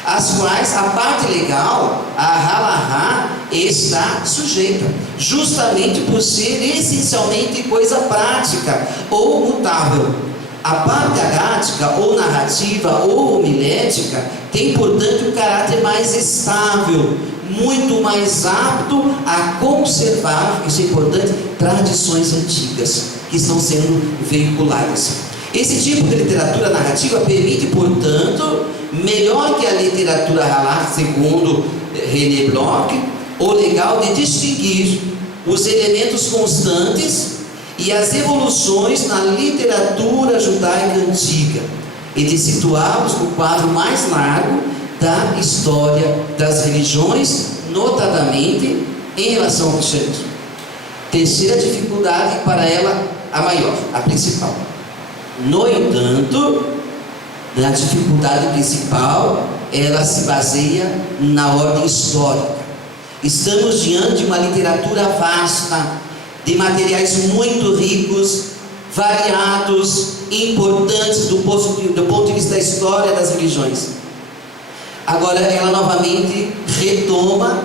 às quais a parte legal, a Halahá, está sujeita, justamente por ser essencialmente coisa prática ou mutável. A parte agática, ou narrativa, ou homilética, tem, portanto, um caráter mais estável, muito mais apto a conservar, isso é importante, tradições antigas que estão sendo veiculadas. Esse tipo de literatura narrativa permite, portanto, melhor que a literatura Halakha, segundo René Bloch, o legal de distinguir os elementos constantes e as evoluções na literatura judaica antiga e de situá-los no quadro mais largo da história das religiões, notadamente em relação ao cristianismo. Terceira dificuldade, para ela a maior, a principal. No entanto, a dificuldade principal, ela se baseia na ordem histórica. Estamos diante de uma literatura vasta, de materiais muito ricos, variados, importantes do ponto de vista da história das religiões. Agora ela novamente retoma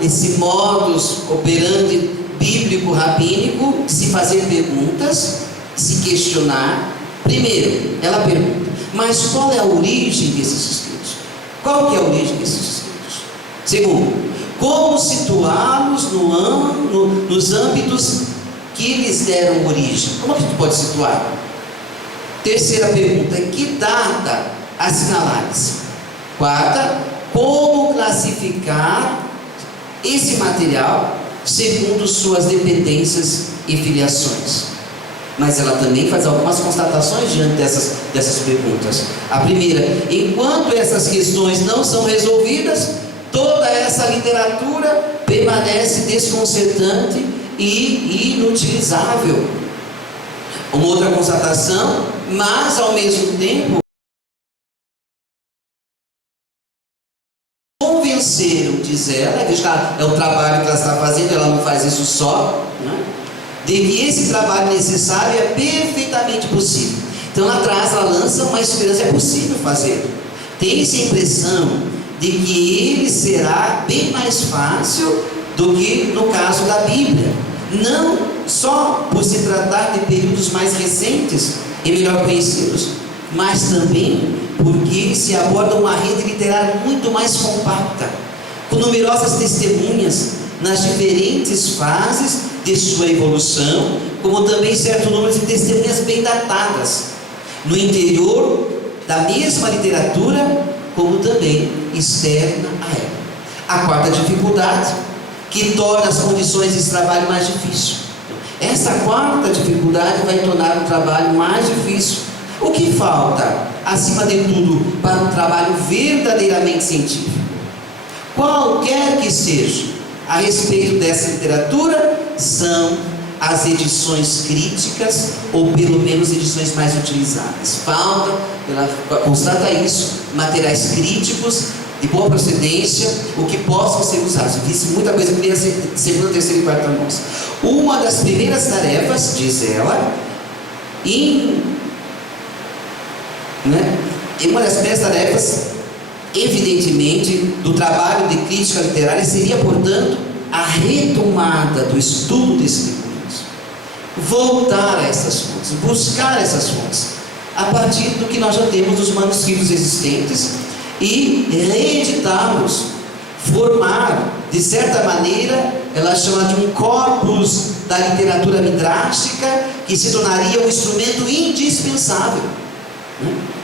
esse modus operandi bíblico-rabínico de se fazer perguntas, se questionar. Primeiro, ela pergunta: mas qual é a origem desses escritos? Qual que é a origem desses escritos? Segundo, como situá-los nos âmbitos que lhes deram origem? Como a gente pode situar? Terceira pergunta: que data assinalar-se? Quarta, como classificar esse material segundo suas dependências e filiações? Mas ela também faz algumas constatações diante dessas perguntas. A primeira: enquanto essas questões não são resolvidas, toda essa literatura permanece desconcertante e inutilizável. Uma outra constatação: mas ao mesmo tempo convenceram, diz ela, é o trabalho que ela está fazendo, ela não faz isso só, né? De que esse trabalho necessário é perfeitamente possível. Então ela lança uma esperança: é possível fazer. Tem-se a impressão de que ele será bem mais fácil do que no caso da Bíblia, não só por se tratar de períodos mais recentes e melhor conhecidos, mas também porque se aborda uma rede literária muito mais compacta, com numerosas testemunhas nas diferentes fases de sua evolução, como também certo número de testemunhas bem datadas no interior da mesma literatura, como também externa a ela. A quarta dificuldade, que torna as condições desse trabalho mais difícil. Essa quarta dificuldade vai tornar o trabalho mais difícil. O que falta, acima de tudo, para um trabalho verdadeiramente científico? Qualquer que seja a respeito dessa literatura, são as edições críticas, ou pelo menos edições mais utilizadas. Falta, ela constata isso, materiais críticos de boa procedência, o que possam ser usados. Eu disse muita coisa, primeira, segunda, terceira e quarta mãos. Uma das primeiras tarefas, diz ela, uma das primeiras tarefas, evidentemente, do trabalho de crítica literária seria, portanto, a retomada do estudo desses documentos, voltar a essas fontes, buscar essas fontes, a partir do que nós já temos dos manuscritos existentes e reeditá-los, formar, de certa maneira, ela chama de um corpus da literatura midrástica, que se tornaria um instrumento indispensável,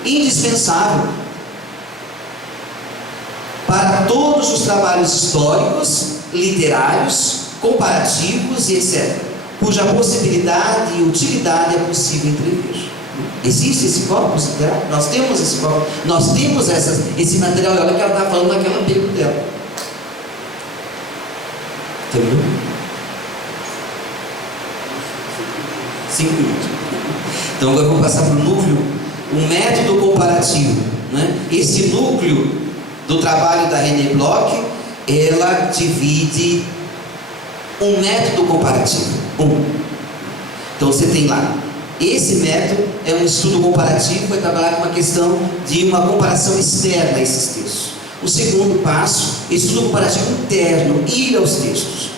indispensável para todos os trabalhos históricos, literários, comparativos e etc., cuja possibilidade e utilidade é possível entrever. Existe esse corpus literário? Nós temos esse corpus, nós temos esse material. Olha o que ela está falando naquela pergunta dela. Entendeu? 5 minutos. Então agora eu vou passar para o núcleo, um método comparativo, né? Esse núcleo do trabalho da René Bloch, ela divide um método comparativo. Então você tem lá, esse método é um estudo comparativo, vai trabalhar com uma questão de uma comparação externa a esses textos. O segundo passo, estudo comparativo interno, ir aos textos.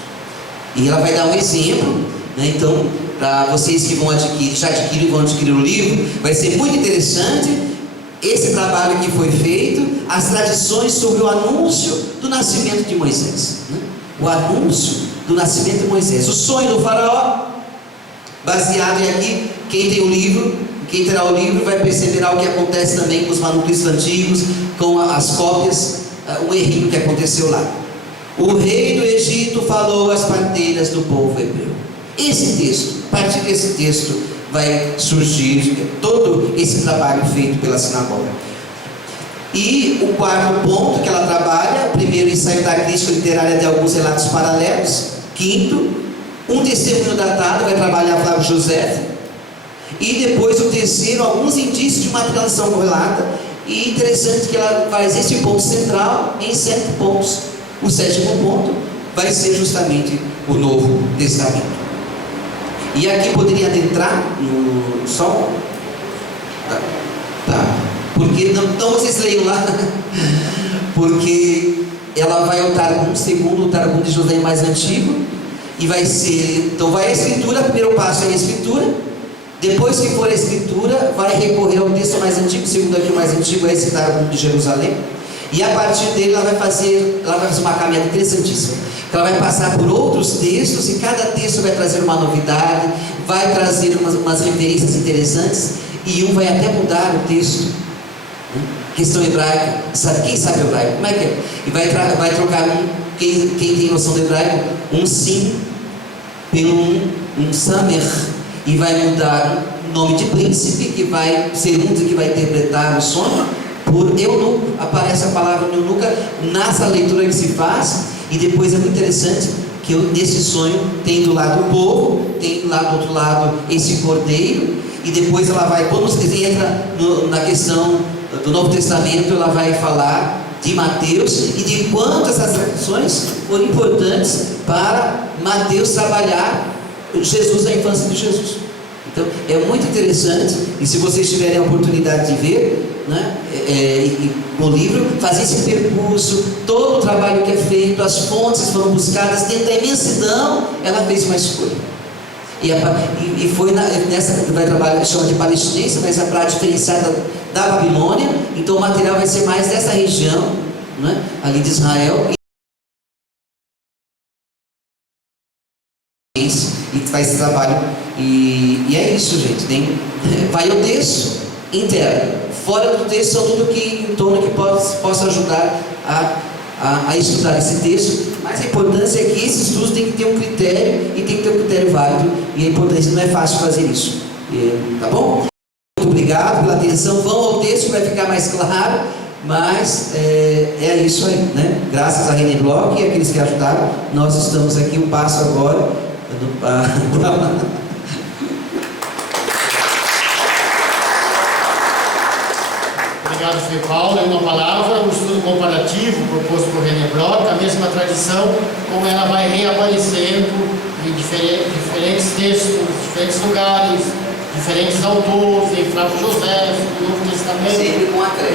E ela vai dar um exemplo, né? Então, para vocês que vão adquirir, já adquiriram e vão adquirir o livro, vai ser muito interessante esse trabalho que foi feito, as tradições sobre o anúncio do nascimento de Moisés, né? O anúncio do nascimento de Moisés, o sonho do faraó, baseado em aqui. Quem tem o livro, quem terá o livro vai perceber o que acontece também com os manuscritos antigos, com as cópias, um errinho que aconteceu lá. o rei do Egito falou às parteiras do povo hebreu. Esse texto, a partir desse texto vai surgir todo esse trabalho feito pela sinagoga. E o quarto ponto que ela trabalha: primeiro, ensaio da crítica literária de alguns relatos paralelos. Quinto, um testemunho datado, vai trabalhar Flávio José. E depois o terceiro, alguns indícios de uma tradição correlata. E interessante que ela faz esse ponto central em 7 pontos. O 7º ponto vai ser justamente o Novo Testamento. E aqui poderia adentrar no Sol? Tá. Porque não, então vocês leiam lá. Porque ela vai ao Targum, segundo o Targum de José mais antigo. E vai ser, então vai a escritura, primeiro passo é a escritura. Depois que for a escritura, vai recorrer ao texto mais antigo, segundo aqui o mais antigo é esse Targum de Jerusalém. E a partir dele ela vai fazer uma caminhada interessantíssima. Ela vai passar por outros textos e cada texto vai trazer uma novidade, vai trazer umas referências interessantes, e vai até mudar o texto. Questão hebraica, quem sabe hebraico? Como é que é? E vai trocar quem tem noção do hebraico, um sim pelo um samer, e vai mudar o nome de príncipe, que vai ser um que vai interpretar o sonho, por eunuco. Aparece a palavra eunuca nessa leitura que se faz. E depois é muito interessante que nesse sonho tem do lado o povo, tem lá do outro lado esse cordeiro, e depois ela vai, quando você entra na questão do Novo Testamento, ela vai falar de Mateus e de quanto essas tradições foram importantes para Mateus trabalhar Jesus, a infância de Jesus. Então é muito interessante, e se vocês tiverem a oportunidade de ver, né, o livro, fazer esse percurso, todo o trabalho que é feito, as fontes foram buscadas, dentro da imensidão, ela fez uma escolha. E foi nessa, vai trabalhar, chama de palestinense, mas é para diferenciar da Babilônia. Então o material vai ser mais dessa região, né, ali de Israel. E faz esse trabalho, e é isso, gente. Vai o texto interno, fora do texto são tudo que em torno que possa ajudar a estudar esse texto. Mas a importância é que esse estudo tem que ter um critério, e tem que ter um critério válido, e a importância não é fácil fazer isso, tá bom? Muito obrigado pela atenção. Vão ao texto que vai ficar mais claro. Mas é isso aí, né? Graças a René Bloch e aqueles que ajudaram, nós estamos aqui. Um passo agora Obrigado, Frei Paulo. Em uma palavra, o estudo comparativo proposto por René Bloch, a mesma tradição, como ela vai reaparecendo em diferentes textos, diferentes lugares, diferentes autores, em Flávio José, no Novo Testamento,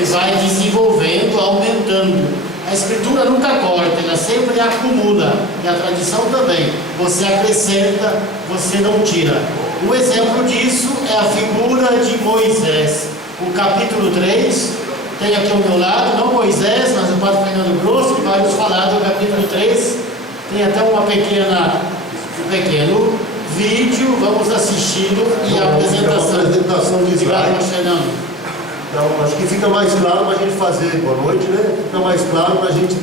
e vai desenvolvendo, aumentando. A escritura nunca corta, ela sempre acumula, e a tradição também. Você acrescenta, você não tira. Um exemplo disso é a figura de Moisés. O capítulo 3, tem aqui ao meu lado, não Moisés, mas o padre Fernando Grosso, que vai nos falar do capítulo 3. Tem até um pequeno vídeo, vamos assisti-lo, e a apresentação de slide. Fernando. Então, acho que fica mais claro para a gente fazer. Boa noite, né? Fica mais claro para a gente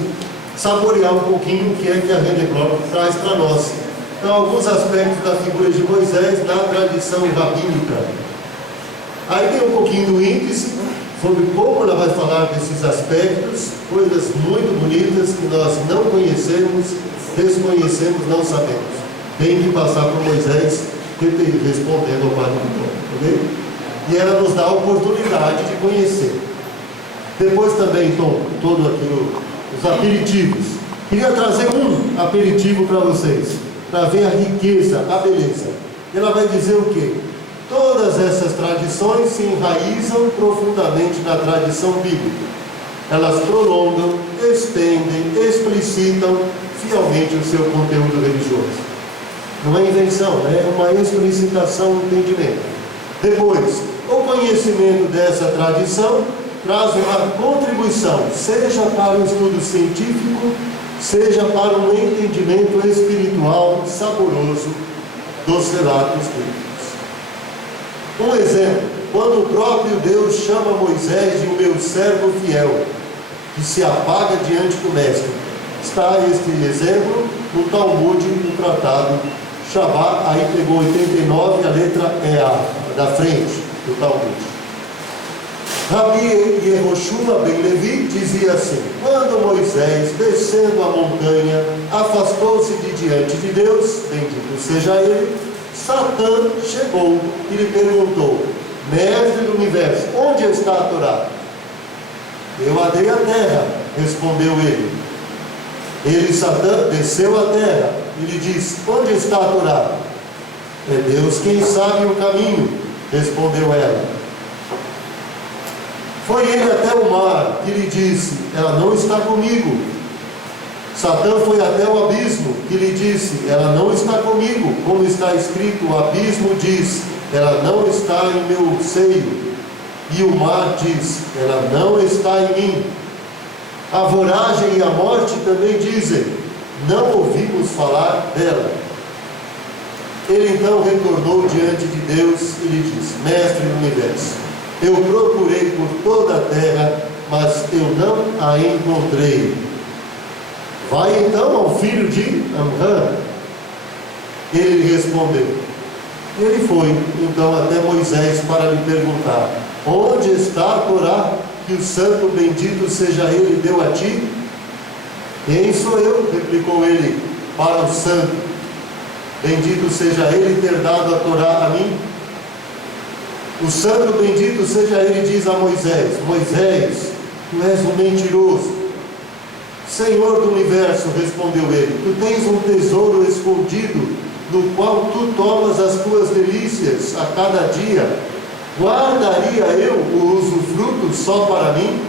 saborear um pouquinho o que é que a René Bloch traz para nós. Então, alguns aspectos da figura de Moisés na tradição rabínica. Aí tem um pouquinho do índice, sobre como ela vai falar desses aspectos, coisas muito bonitas que nós não conhecemos, desconhecemos, não sabemos. Tem que passar por Moisés respondendo ao Padre Vitor, ok? E ela nos dá a oportunidade de conhecer. Depois também, Tom, todo aqui os aperitivos. Queria trazer um aperitivo para vocês, para ver a riqueza, a beleza. Ela vai dizer o quê? Todas essas tradições se enraizam profundamente na tradição bíblica. Elas prolongam, estendem, explicitam fielmente o seu conteúdo religioso. Não é invenção, é uma explicitação, um entendimento. Depois, o conhecimento dessa tradição traz uma contribuição, seja para o estudo científico, seja para um entendimento espiritual saboroso dos relatos bíblicos. Um exemplo, quando o próprio Deus chama Moisés de o meu servo fiel, que se apaga diante do mestre. Está este exemplo no Talmud, no tratado Shabbat. Aí pegou 89, a letra é a da frente do Talmud. Rabi Yehoshua ben Levi dizia assim: quando Moisés, descendo a montanha, afastou-se de diante de Deus, bendito seja ele, Satã chegou e lhe perguntou: mestre do universo, onde está a Torá? Eu a dei à terra, respondeu ele. Ele, Satã, desceu à terra e lhe disse: onde está a Torá? É Deus quem sabe o caminho, respondeu ela. Foi ele até o mar que lhe disse: ela não está comigo. Satã foi até o abismo que lhe disse: ela não está comigo. Como está escrito, o abismo diz: ela não está em meu seio. E o mar diz: ela não está em mim. A voragem e a morte também dizem: não ouvimos falar dela. Ele então retornou diante de Deus e lhe disse: mestre do universo, eu procurei por toda a terra, mas eu não a encontrei. Vai então ao filho de Amram. Ele lhe respondeu. Ele foi então até Moisés para lhe perguntar: onde está a Torá que o santo bendito seja ele deu a ti? Quem sou eu? Replicou ele para o santo bendito seja ele ter dado a Torá a mim. O santo bendito seja ele diz a Moisés: Moisés, tu és um mentiroso. Senhor do universo, respondeu ele, tu tens um tesouro escondido, no qual tu tomas as tuas delícias a cada dia. Guardaria eu o usufruto só para mim?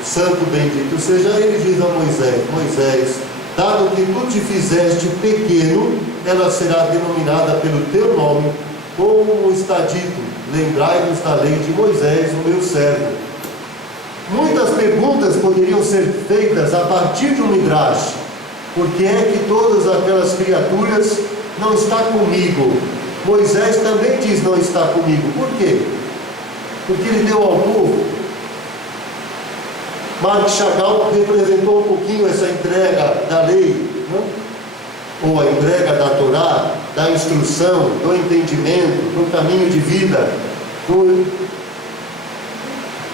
O santo bendito seja ele diz a Moisés: Moisés, dado que tu te fizeste pequeno, ela será denominada pelo teu nome, como está dito: lembrai-vos da lei de Moisés, o meu servo. Muitas perguntas poderiam ser feitas a partir de um midrash. Por que é que todas aquelas criaturas não estão comigo? Moisés também diz: não está comigo. Por quê? Porque ele deu ao povo. Mark Chagall representou um pouquinho essa entrega da lei, não? Ou a entrega da Torá, da instrução, do entendimento, do caminho de vida.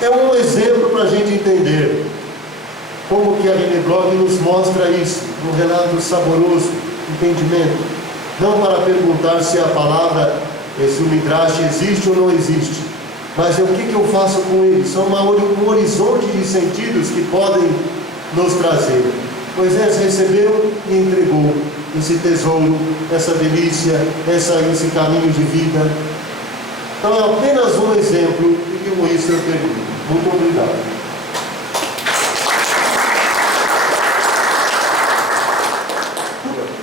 É um exemplo para a gente entender como que a René Bloch nos mostra isso, um relato saboroso, entendimento. Não para perguntar se a palavra, se o Midrash existe ou não existe, mas o que eu faço com ele? São um horizonte de sentidos que podem nos trazer. Moisés recebeu e entregou esse tesouro, essa delícia, esse caminho de vida. Então é apenas um exemplo, e com isso eu termino. Muito obrigado.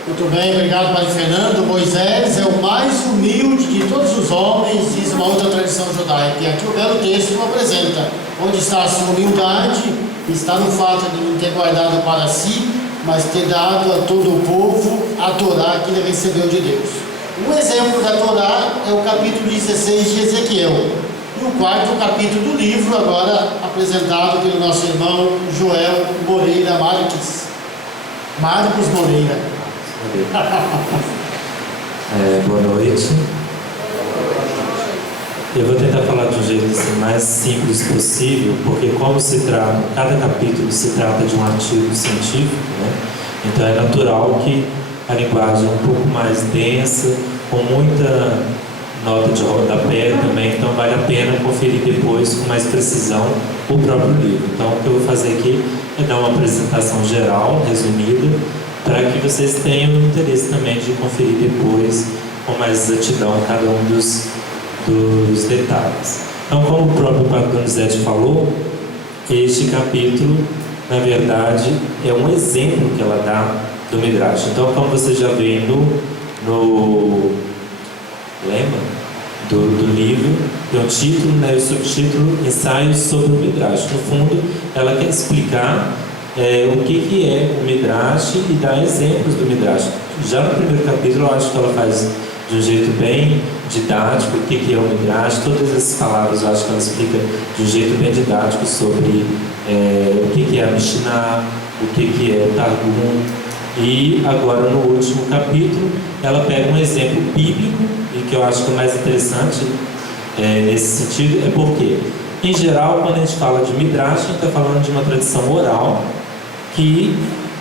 Muito bem, obrigado, Padre Fernando. Moisés é o mais humilde de todos os homens, diz uma outra tradição judaica. E aqui o belo texto o apresenta. Onde está a sua humildade? Está no fato de não ter guardado para si, mas ter dado a todo o povo a Torá que ele recebeu de Deus. Um exemplo da Torá é o capítulo 16 de Ezequiel. E o quarto capítulo do livro, agora apresentado pelo nosso irmão Joel Moreira Marques. Marcos Moreira. Boa noite. Eu vou tentar falar de um jeito assim, mais simples possível, porque como cada capítulo se trata de um artigo científico, né? Então é natural que a linguagem é um pouco mais densa, com muita nota de rodapé também, então vale a pena conferir depois com mais precisão o próprio livro. Então o que eu vou fazer aqui é dar uma apresentação geral, resumida, para que vocês tenham interesse também de conferir depois com mais exatidão cada um dos detalhes. Então, como o próprio Padre Donizete falou, este capítulo, na verdade, é um exemplo que ela dá do Midrash. Então, como você já vê no lema do livro, tem um título, né, o subtítulo Ensaios sobre o Midrash. No fundo, ela quer explicar o que é o Midrash e dar exemplos do Midrash. Já no primeiro capítulo, eu acho que ela faz de um jeito bem didático o que é o Midrash. Todas essas palavras eu acho que ela explica de um jeito bem didático sobre o que é a Mishnah, o que é Targum. E agora no último capítulo ela pega um exemplo bíblico, e que eu acho que é mais interessante nesse sentido é porque, em geral, quando a gente fala de Midrash, a gente está falando de uma tradição oral que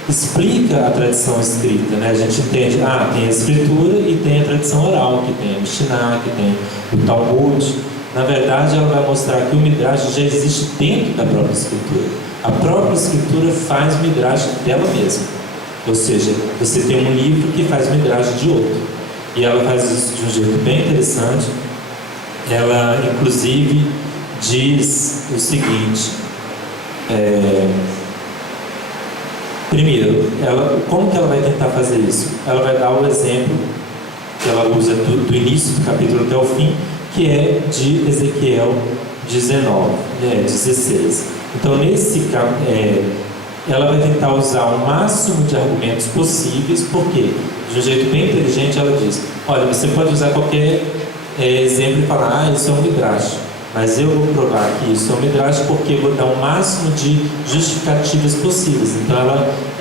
explica a tradição escrita, né? A gente entende, tem a escritura e tem a tradição oral, que tem a Mishnah, que tem o Talmud. Na verdade, ela vai mostrar que o Midrash já existe dentro da própria escritura. A própria escritura faz Midrash dela mesma. Ou seja, você tem um livro que faz Midrash de outro. E ela faz isso de um jeito bem interessante. Ela, inclusive, diz o seguinte: primeiro, como que ela vai tentar fazer isso? Ela vai dar o exemplo que ela usa do início do capítulo até o fim, que é de Ezequiel 16. Então, ela vai tentar usar o máximo de argumentos possíveis, porque, de um jeito bem inteligente, ela diz: olha, você pode usar qualquer exemplo e falar, isso é um Midrash, mas eu vou provar que isso é um Midrash porque eu vou dar o máximo de justificativas possíveis. Então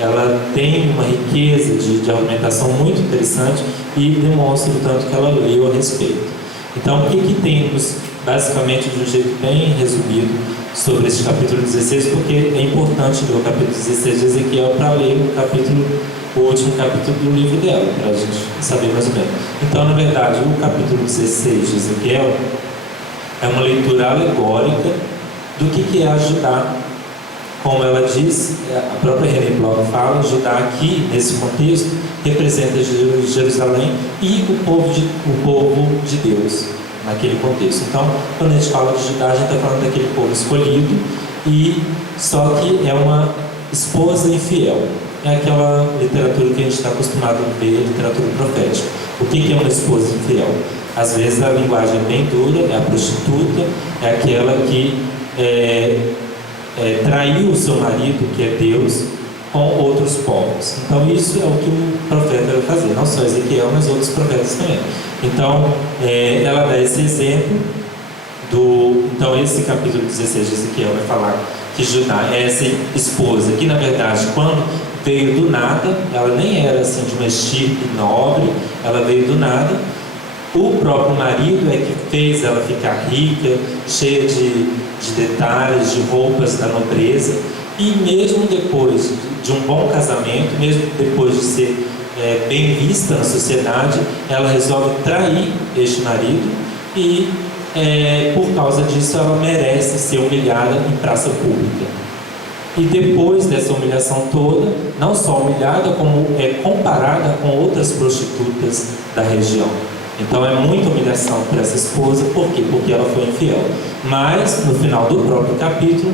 ela tem uma riqueza de argumentação muito interessante e demonstra o tanto que ela leu a respeito. Então, o que temos, basicamente, de um jeito bem resumido, sobre esse capítulo 16, porque é importante ler o capítulo 16 de Ezequiel para ler o último capítulo do livro dela, para a gente saber mais ou menos. Então, na verdade, o capítulo 16 de Ezequiel é uma leitura alegórica do que é Judá. Como ela diz, a própria René Bloch fala, Judá aqui, nesse contexto, representa Jerusalém e o povo de Deus, naquele contexto. Então, quando a gente fala de Judá, a gente está falando daquele povo escolhido, só que é uma esposa infiel. É aquela literatura que a gente está acostumado a ver, literatura profética. O que é uma esposa infiel? Às vezes a linguagem é bem dura, é a prostituta, é aquela que traiu o seu marido, que é Deus, com outros povos. Então isso é o que o profeta vai fazer, não só Ezequiel, mas outros profetas também. Então ela dá esse exemplo então esse capítulo 16 de Ezequiel vai falar que Judá é essa esposa que, na verdade, quando veio do nada, ela nem era assim de uma estirpe nobre, ela veio do nada. O próprio marido é que fez ela ficar rica, cheia de detalhes, de roupas da nobreza. E mesmo depois de um bom casamento, mesmo depois de ser bem vista na sociedade, ela resolve trair este marido e, por causa disso, ela merece ser humilhada em praça pública. E depois dessa humilhação toda, não só humilhada, como é comparada com outras prostitutas da região. Então é muita humilhação para essa esposa. Por quê? Porque ela foi infiel. Mas no final do próprio capítulo,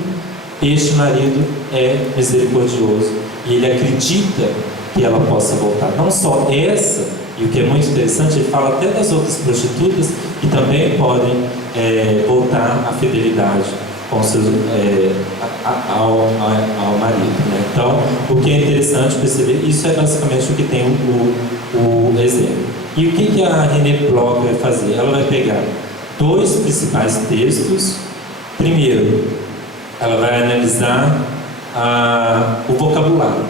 este marido é misericordioso e ele acredita que ela possa voltar. Não só essa, e o que é muito interessante, ele fala até das outras prostitutas que também podem voltar à fidelidade com seus, ao marido, né? Então, o que é interessante perceber, isso é basicamente o que tem o exemplo. E o que a René Bloch vai fazer? Ela vai pegar dois principais textos. Primeiro, ela vai analisar o vocabulário.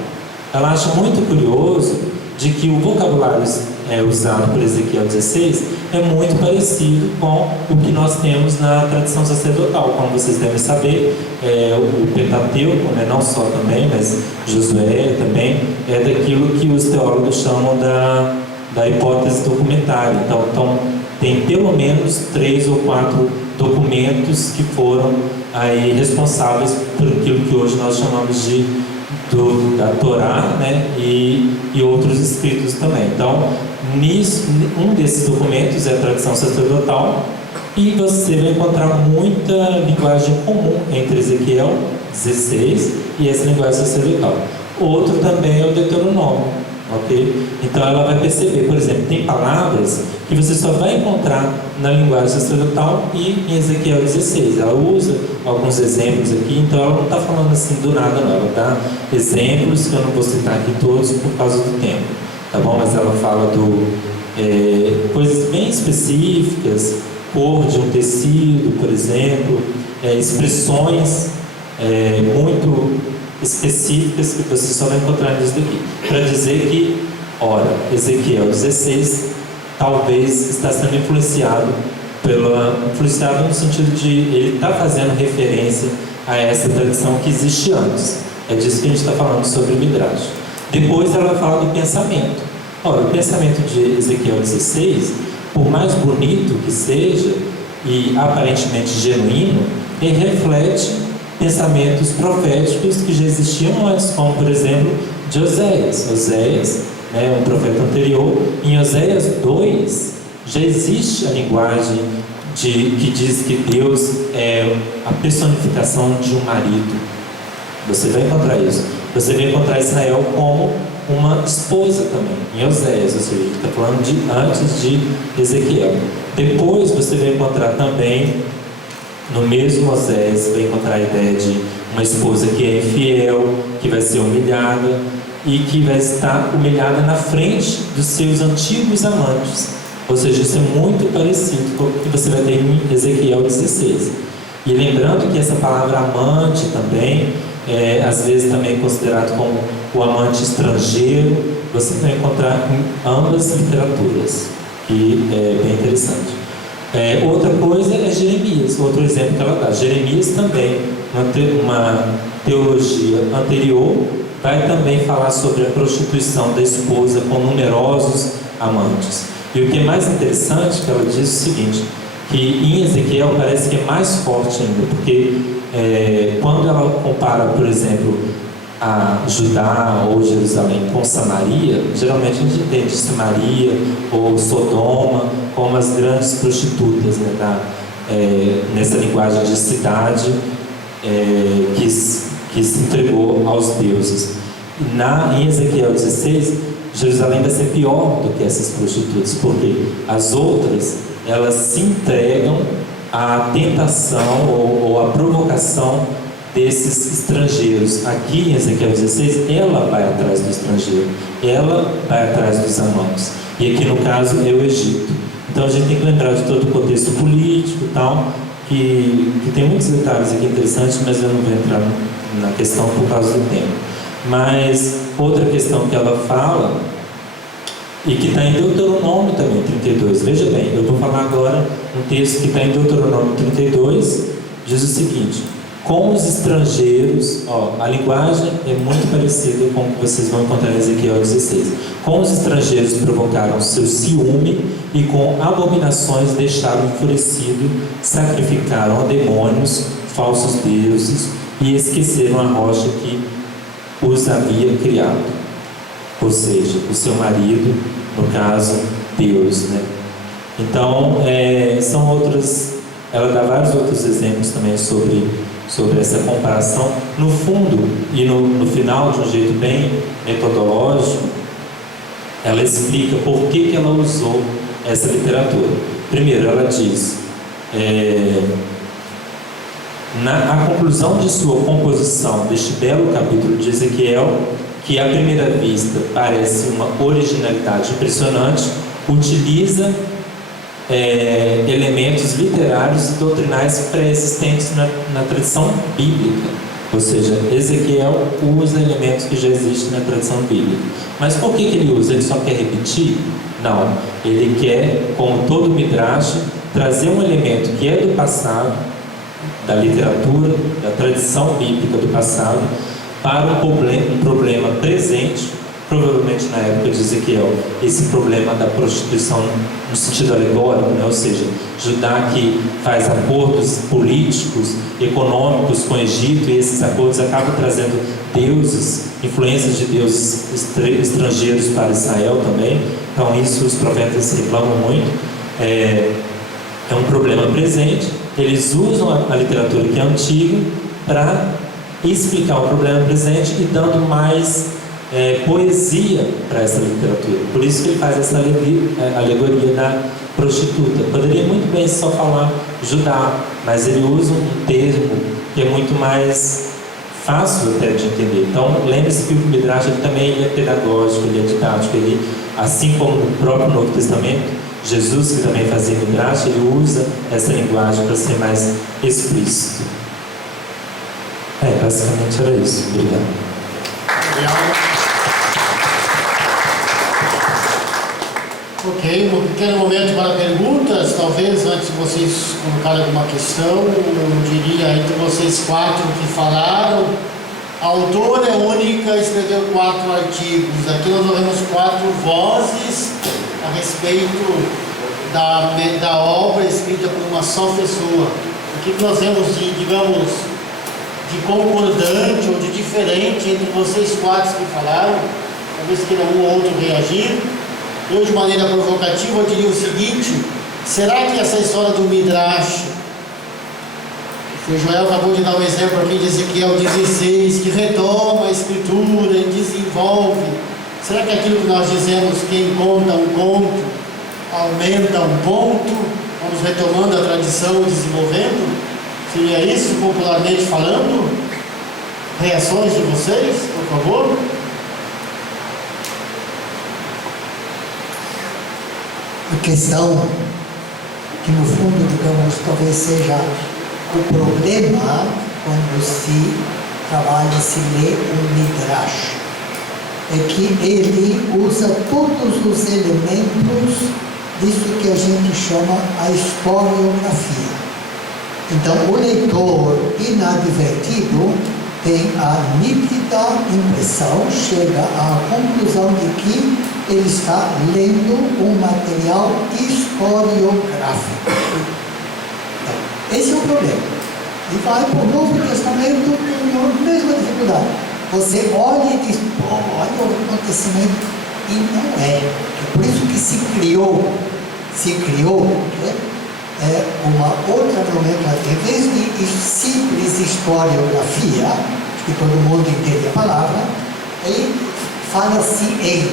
Ela acha muito curioso de que o vocabulário usado por Ezequiel 16 é muito parecido com o que nós temos na tradição sacerdotal. Como vocês devem saber, o Pentateuco, né, não só também, mas Josué também, é daquilo que os teólogos chamam da hipótese documentária. Então tem pelo menos 3 ou 4 documentos que foram aí responsáveis por aquilo que hoje nós chamamos da Torá, né, e outros escritos também. Então, um desses documentos é a tradição sacerdotal, e você vai encontrar muita linguagem comum entre Ezequiel 16 e essa linguagem sacerdotal. Outro também é o Deuteronômio, ok? Então ela vai perceber, por exemplo, tem palavras que você só vai encontrar na linguagem sacerdotal e em Ezequiel 16. Ela usa alguns exemplos aqui, então ela não está falando assim do nada, não. Ela dá exemplos que eu não vou citar aqui todos por causa do tempo, tá bom? Mas ela fala coisas bem específicas, cor de um tecido, por exemplo, expressões muito específicas que você só vai encontrar nisso daqui, para dizer que, ora, Ezequiel 16 talvez está sendo influenciado no sentido de ele está fazendo referência a essa tradição que existe antes. É disso que a gente está falando sobre o Midrash. Depois ela vai falar do pensamento. Ora, o pensamento de Ezequiel 16, por mais bonito que seja e aparentemente genuíno, ele reflete pensamentos proféticos que já existiam antes, como por exemplo de Oséias. Oséias, um profeta anterior, em Oséias 2 já existe a linguagem que diz que Deus é a personificação de um marido. Você vai encontrar isso. Você vai encontrar Israel como uma esposa também, em Oséias, ou seja, ele está falando de antes de Ezequiel. Depois você vai encontrar também, no mesmo Oséias, vai encontrar a ideia de uma esposa que é infiel, que vai ser humilhada e que vai estar humilhada na frente dos seus antigos amantes. Ou seja, isso é muito parecido com o que você vai ter em Ezequiel 16. E lembrando que essa palavra amante também às vezes também considerado como o amante estrangeiro, você vai encontrar em ambas literaturas, que é bem interessante. Outra coisa é Jeremias, outro exemplo que ela dá. Jeremias também, uma teologia anterior, vai também falar sobre a prostituição da esposa com numerosos amantes. E o que é mais interessante, que ela diz o seguinte, que em Ezequiel parece que é mais forte ainda, porque quando ela compara, por exemplo, a Judá ou Jerusalém com Samaria, geralmente a gente entende Samaria ou Sodoma como as grandes prostitutas, nessa linguagem de cidade que se entregou aos deuses. Em Ezequiel 16, Jerusalém vai ser pior do que essas prostitutas, porque as outras, elas se entregam à tentação ou à provocação desses estrangeiros. Aqui em Ezequiel 16, ela vai atrás do estrangeiro, ela vai atrás dos amantes, e aqui no caso é o Egito. Então a gente tem que lembrar de todo o contexto político e tal, que tem muitos detalhes aqui interessantes, mas eu não vou entrar na questão por causa do tempo. Mas outra questão que ela fala, e que está em Deuteronômio também, 32. Veja bem, eu vou falar agora um texto que está em Deuteronômio 32, diz o seguinte: com os estrangeiros, a linguagem é muito parecida com o que vocês vão encontrar em Ezequiel 16. Com os estrangeiros provocaram seu ciúme e com abominações deixaram enfurecido, sacrificaram a demônios, falsos deuses e esqueceram a rocha que os havia criado. Ou seja, o seu marido, no caso, Deus, Então, são outras, ela dá vários outros exemplos também sobre essa comparação. No fundo e no final, de um jeito bem metodológico, ela explica por que ela usou essa literatura. Primeiro, ela diz, na conclusão de sua composição deste belo capítulo de Ezequiel, que à primeira vista parece uma originalidade impressionante, utiliza elementos literários e doutrinais pré-existentes na tradição bíblica. Ou seja, Ezequiel usa elementos que já existem na tradição bíblica. Mas por que ele usa? Ele só quer repetir? Não. Ele quer, como todo Midrash, trazer um elemento que é do passado, da literatura, da tradição bíblica do passado, para um problema presente, provavelmente na época de Ezequiel, esse problema da prostituição no sentido alegórico, ou seja, Judá que faz acordos políticos, econômicos com o Egito, e esses acordos acabam trazendo deuses, influências de deuses estrangeiros para Israel também. Então isso os profetas reclamam muito. É um problema presente. Eles usam a literatura que é antiga para explicar o problema presente e dando mais poesia para essa literatura. Por isso que ele faz essa alegoria da prostituta. Poderia muito bem só falar Judá, mas ele usa um termo que é muito mais fácil até de entender. Então lembre-se que o Midrash ele também é pedagógico, ele é didático, ele, assim como no próprio Novo Testamento, Jesus, que também fazia Midrash, ele usa essa linguagem para ser mais explícito. Basicamente era isso. Obrigado. Ok, um pequeno momento para perguntas. Talvez antes de vocês colocarem alguma questão, eu diria entre vocês 4 que falaram, a autora é única, escreveu 4 artigos. Aqui nós ouvimos 4 vozes a respeito da obra escrita por uma só pessoa. O que nós vemos de, digamos, de concordante ou de diferente entre vocês 4 que falaram? Talvez queira um ou outro reagir. Eu, de maneira provocativa, eu diria o seguinte: será que essa história do Midrash, que o Joel acabou de dar um exemplo aqui de Ezequiel 16, que retoma a escritura e desenvolve, será que aquilo que nós dizemos, quem conta um conto, aumenta um ponto, vamos retomando a tradição e desenvolvendo? Seria isso, popularmente falando? Reações de vocês, por favor? A questão que no fundo, digamos, talvez seja o problema quando se trabalha, se lê um Midrash, é que ele usa todos os elementos disso que a gente chama a historiografia. Então, o leitor inadvertido tem a nítida impressão, chega à conclusão de que ele está lendo um material historiográfico. Então, esse é o problema. E vai para o Novo Testamento com a mesma dificuldade. Você olha e diz, olha o acontecimento, e não é. É por isso que se criou uma outra nomenclatura. Em vez de simples historiografia, que todo mundo entende a palavra, aí fala-se em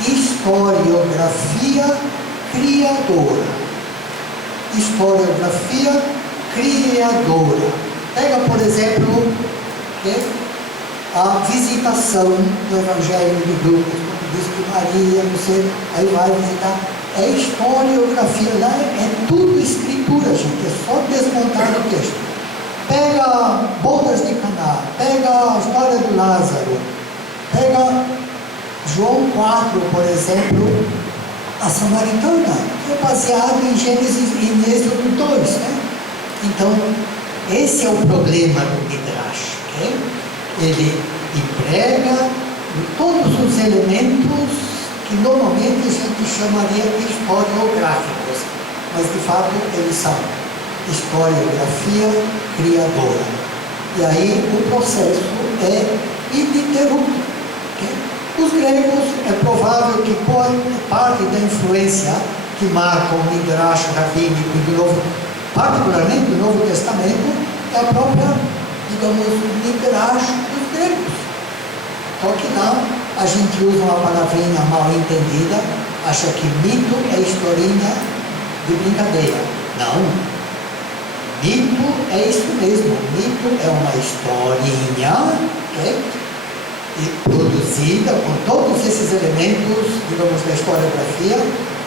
historiografia criadora. Historiografia criadora. Pega, por exemplo, a visitação do Evangelho de Lucas, diz que Maria, você aí vai visitar. É historiografia, lá é tudo escritura, gente, é só desmontar o texto. Pega bodas de Caná, pega a história do Lázaro, pega João 4, por exemplo, a Samaritana, que é baseado em Gênesis e em Êxodo 2, né? Então, esse é o problema do Midrash, okay? Ele emprega todos os elementos que normalmente a gente chamaria de historiográficos, mas de fato eles são historiografia criadora. E aí o processo é ininterrupto. Okay? Os gregos, é provável que parte da influência que marca o Midrash rabínico, particularmente do Novo Testamento, é a própria, digamos, Midrash dos gregos. Só que não. A gente usa uma palavrinha mal entendida, acha que mito é historinha de brincadeira. Não. Mito é isso mesmo. Mito é uma historinha, okay? E produzida com todos esses elementos, digamos, da historiografia,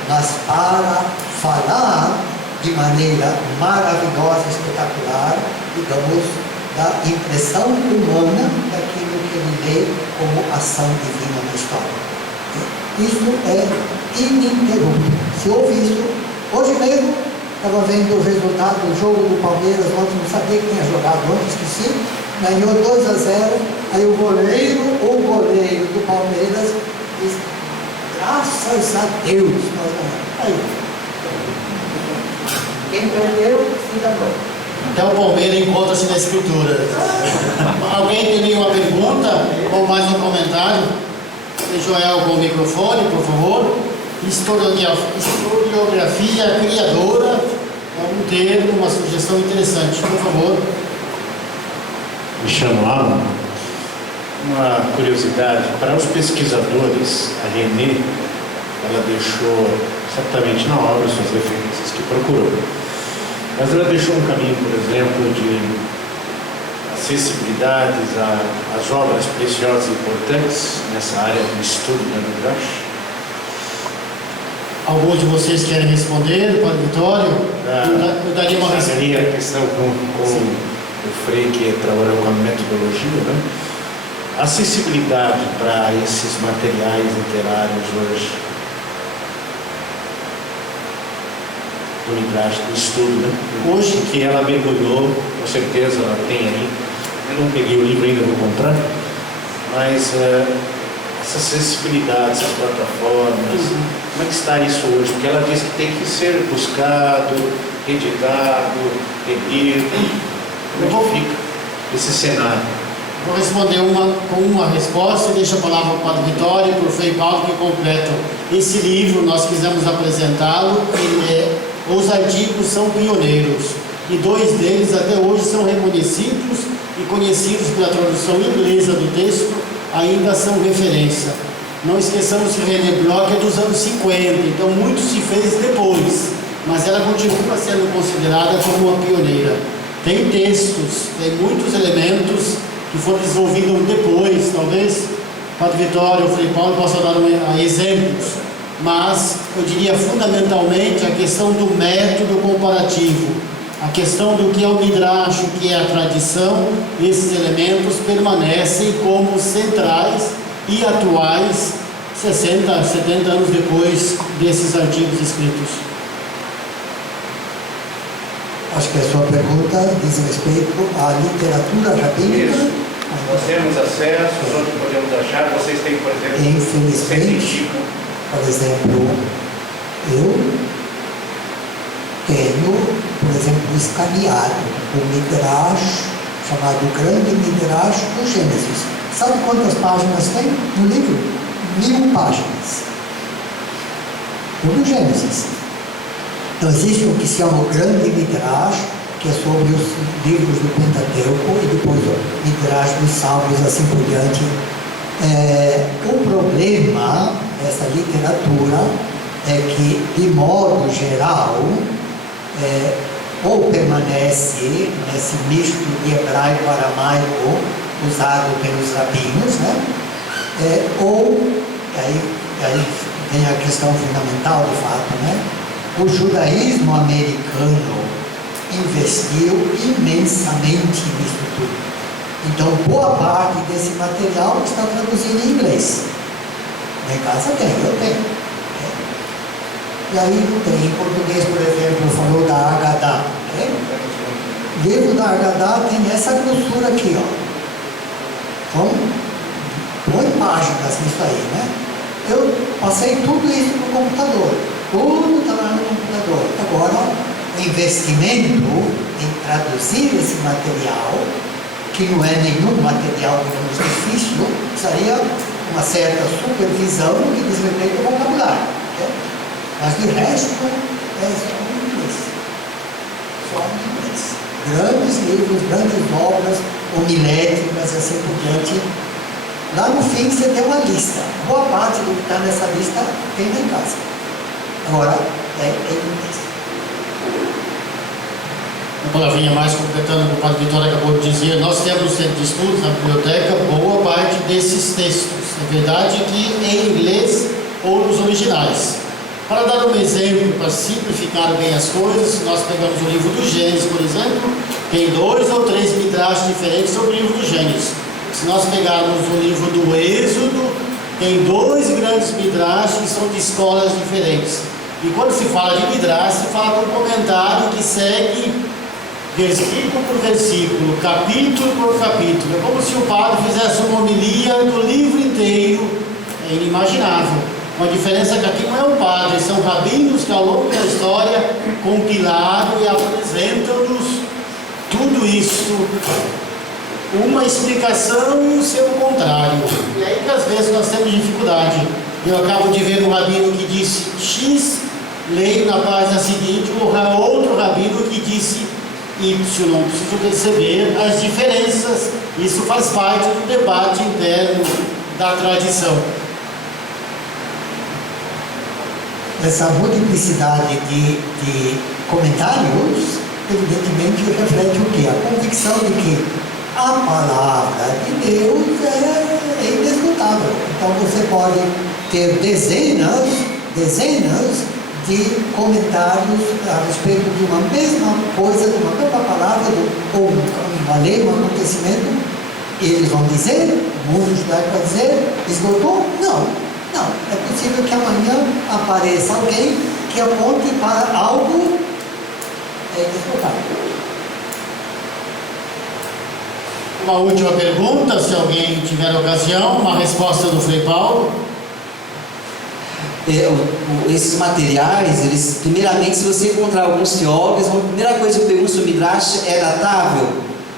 mas para falar de maneira maravilhosa, espetacular, digamos, da impressão humana daquilo que ele lê como ação divina na história. Isso é ininterrupto. Se houve isso, hoje mesmo, estava vendo o resultado do jogo do Palmeiras, ontem não sabia que tinha jogado, ontem esqueci, ganhou 2-0, aí o goleiro do Palmeiras disse, graças a Deus, nós ganhamos. Aí, quem perdeu, se danou. Até o Palmeiras encontra-se na Escritura. Alguém tem nenhuma pergunta ou mais um comentário? Joel com o microfone, por favor. Historiografia criadora é um termo, uma sugestão interessante. Por favor. Me chamo Alan. Uma curiosidade, para os pesquisadores, a René, ela deixou certamente na obra suas referências que procurou. Mas ela deixou um caminho, por exemplo, de acessibilidades às obras preciosas e importantes nessa área do estudo da Midrash. Alguns de vocês querem responder para o Vitório? Eu daria uma resposta. A questão com o Frei, que trabalhou com a metodologia, né? Acessibilidade para esses materiais literários hoje, do Midrash, do estudo, né? Hoje que ela mergulhou, com certeza ela tem aí, eu não peguei o livro ainda, vou encontrar, mas essa acessibilidade, essas plataformas, como é que está isso hoje? Porque ela diz que tem que ser buscado, editado, relido. Como é que fica esse cenário? Vou responder com uma resposta e deixo a palavra para o Padre Vitório e para o Frei Paulo que completam. Esse livro, nós quisemos apresentá-lo, os artigos são pioneiros e 2 deles até hoje são reconhecidos e conhecidos pela tradução inglesa do texto, ainda são referência. Não esqueçamos que René Bloch é dos anos 50, então muito se fez depois, mas ela continua sendo considerada como uma pioneira. Tem textos, tem muitos elementos que foram desenvolvidos depois, talvez o Padre Vitório, o Frei Paulo possam dar exemplos, mas eu diria fundamentalmente a questão do método comparativo, a questão do que é o Midrash, o que é a tradição, esses elementos permanecem como centrais e atuais 60, 70 anos depois desses artigos escritos. Acho que a sua pergunta diz respeito à literatura rabínica. Isso. Nós temos acesso, onde podemos achar. Vocês têm, por exemplo, infelizmente, por exemplo, eu tenho, por exemplo, escaneado o Midrash, chamado Grande Midrash do Gênesis. Sabe quantas páginas tem no livro? 1000 páginas. Do Gênesis. Então existe o que se chama o Grande Midrash, que é sobre os livros do Pentateuco, e depois o Midrash dos Salmos, assim por diante. O problema dessa literatura é que, de modo geral, ou permanece nesse misto de hebraico-aramaico usado pelos rabinos, né? Ou, aí tem a questão fundamental de fato, né? O judaísmo americano investiu imensamente nisso tudo. Então, boa parte desse material está traduzido em inglês. Lá em casa tem, eu tenho. E aí não tem. Em português, por exemplo, falou da Haggadah. O livro da Haggadah tem essa grossura aqui, ó. Então, põe páginas nisso aí, né? Eu passei tudo isso no computador. Tudo está lá no computador. Agora, o investimento em traduzir esse material, que não é nenhum material, digamos, difícil, precisaria uma certa supervisão que diz respeito ao vocabulário. Né? Mas de resto, é só em inglês. Só em inglês. Grandes livros, grandes obras, homiléticas, assim por diante. Lá no fim você tem uma lista. Boa parte do que está nessa lista tem lá em casa. Agora, é em inglês. Uma palavrinha mais completando o que o Padre Vitório acabou de dizer, nós temos no centro de estudos, na biblioteca, boa parte desses textos. É verdade que em inglês ou nos originais. Para dar um exemplo, para simplificar bem as coisas, nós pegamos o livro do Gênesis, por exemplo, tem 2 ou 3 midrash diferentes sobre o livro do Gênesis. Se nós pegarmos o livro do Êxodo, tem 2 grandes midrash que são de escolas diferentes. E quando se fala de midrash, se fala com um comentário que segue versículo por versículo, capítulo por capítulo. É como se o padre fizesse uma homilia do livro inteiro. É inimaginável. A diferença é que aqui não é um padre, são rabinos que ao longo da história compilaram e apresentam-nos tudo isso, uma explicação e o seu contrário. E aí que às vezes nós temos dificuldade. Eu acabo de ver um rabino que disse X, leio na página seguinte outro rabino que disse Y. Preciso perceber as diferenças. Isso faz parte do debate interno da tradição. Essa multiplicidade de comentários, evidentemente, reflete o quê? A convicção de que a palavra de Deus é inesgotável. Então você pode ter dezenas de comentários a respeito de uma mesma coisa, de uma mesma palavra, ou um uma lei, um acontecimento, eles vão dizer, o mundo judaico vai dizer, esgotou? Não. É possível que amanhã apareça alguém que aponte para algo esgotado. Uma última pergunta, se alguém tiver ocasião, uma resposta do Frei Paulo. Esses materiais, eles, primeiramente, se você encontrar alguns teólogos, a primeira coisa que eu pergunto sobre o Midrash é datável.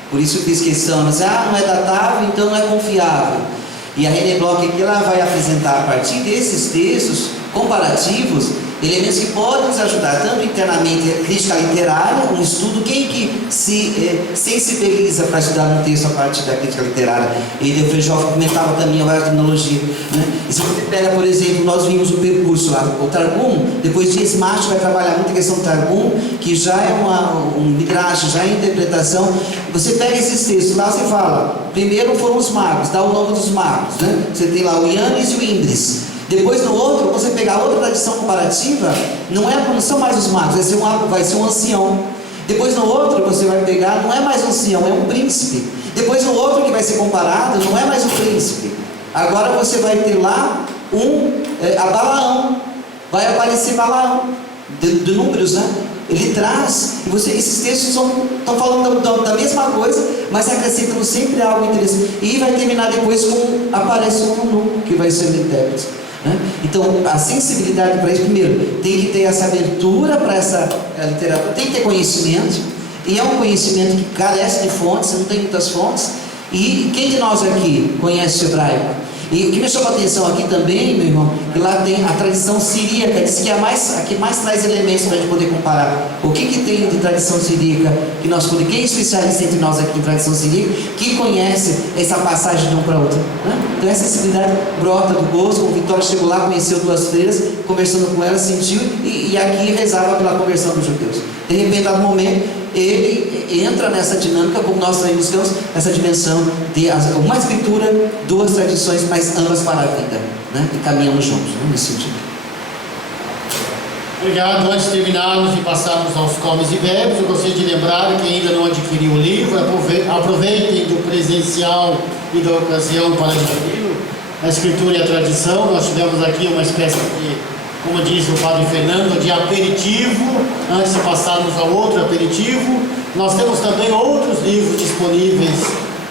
Por isso eu fiz questão, mas não é datável, então não é confiável. E a René Bloch aqui ela vai apresentar a partir desses textos comparativos elementos que podem nos ajudar tanto internamente, crítica literária, um estudo, quem que se sensibiliza para estudar um texto a partir da crítica literária. E o Frei Joffre comentava também a terminologia, né? E se você pega, por exemplo, nós vimos o percurso lá, o Targum, depois de Smart vai trabalhar muito a questão do Targum, que já é um midrash, já é interpretação. Você pega esses textos lá, você fala, primeiro foram os magos, dá o nome dos magos, né? Você tem lá o Ianes e o Indres. Depois no outro, você pegar outra tradição comparativa, não são mais os magos, vai ser um ancião. Depois no outro você vai pegar, não é mais um ancião, é um príncipe. Depois no outro que vai ser comparado, não é mais um príncipe. Agora você vai ter lá a Balaão, vai aparecer Balaão, de números, né? Ele traz, e esses textos estão falando da mesma coisa, mas acrescentam sempre algo interessante. E vai terminar depois com aparece um eunuco, que vai ser o intérprete. Né? Então, a sensibilidade para isso, primeiro, tem que ter essa abertura para essa literatura, tem que ter conhecimento, e é um conhecimento que carece de fontes, não tem muitas fontes. E quem de nós aqui conhece o hebraico? E o que me chamou a atenção aqui também, meu irmão, que lá tem a tradição siríaca, diz que é a que mais traz elementos para a gente poder comparar. O que tem de tradição siríaca que nós podemos, quem é especialista entre nós aqui em tradição siríaca, que conhece essa passagem de um para outro, né? Então essa sensibilidade brota do gosto. O Vitória chegou lá, conheceu duas freiras, conversando com elas, sentiu, e aqui rezava pela conversão dos judeus. De repente, dado momento, ele entra nessa dinâmica, como nós também buscamos, essa dimensão de uma escritura, duas tradições, mas ambas para a vida, né? E caminhamos juntos, né? Nesse sentido. Obrigado. Antes de terminarmos e passarmos aos comes e bebes, eu gostaria de lembrar que ainda não adquiriu o livro, aproveitem do presencial e da ocasião para adquiri-lo. A Escritura e a Tradição, nós tivemos aqui uma espécie de, como diz o Padre Fernando, de aperitivo, antes de passarmos ao outro aperitivo. Nós temos também outros livros disponíveis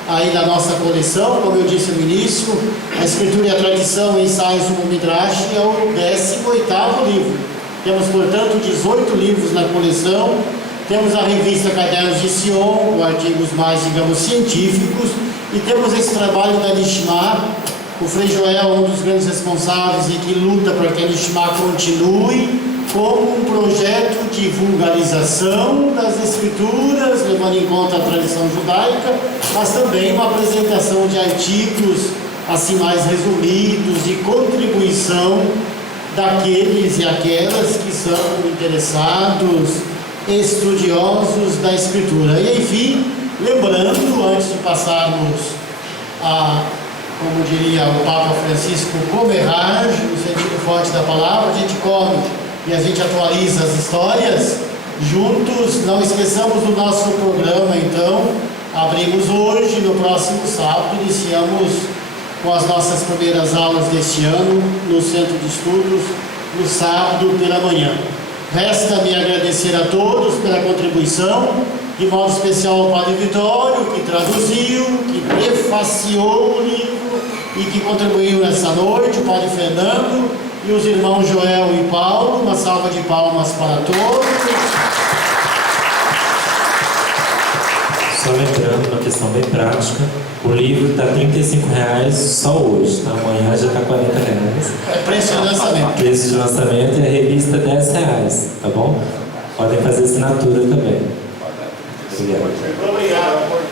aí na nossa coleção, como eu disse no início, a Escritura e a Tradição, Ensaios do Midrash, é o 18º livro. Temos, portanto, 18 livros na coleção. Temos a revista Cadernos de Sion, com artigos mais, digamos, científicos, e temos esse trabalho da Nishma. O Frei Joel, um dos grandes responsáveis e que luta para que a Nishma continue como um projeto de vulgarização das Escrituras, levando em conta a tradição judaica, mas também uma apresentação de artigos assim mais resumidos, de contribuição daqueles e aquelas que são interessados, estudiosos da Escritura. E enfim, lembrando, antes de passarmos como diria o Papa Francisco, comerrar, no sentido forte da palavra, a gente come e a gente atualiza as histórias juntos. Não esqueçamos do nosso programa, então. Abrimos hoje, no próximo sábado, iniciamos com as nossas primeiras aulas deste ano no Centro de Estudos, no sábado pela manhã. Resta-me agradecer a todos pela contribuição, de modo especial ao Padre Vitório, que traduziu, que prefaciou o livro e que contribuiu nessa noite, o Padre Fernando e os irmãos Joel e Paulo. Uma salva de palmas para todos. Só lembrando, uma questão bem prática, o livro está R$ 35,00 só hoje, tá? Amanhã já está R$ 40,00. É preço de lançamento. Preço de lançamento e a revista R$ 10,00, tá bom? Podem fazer assinatura também. Obrigado. Obrigado.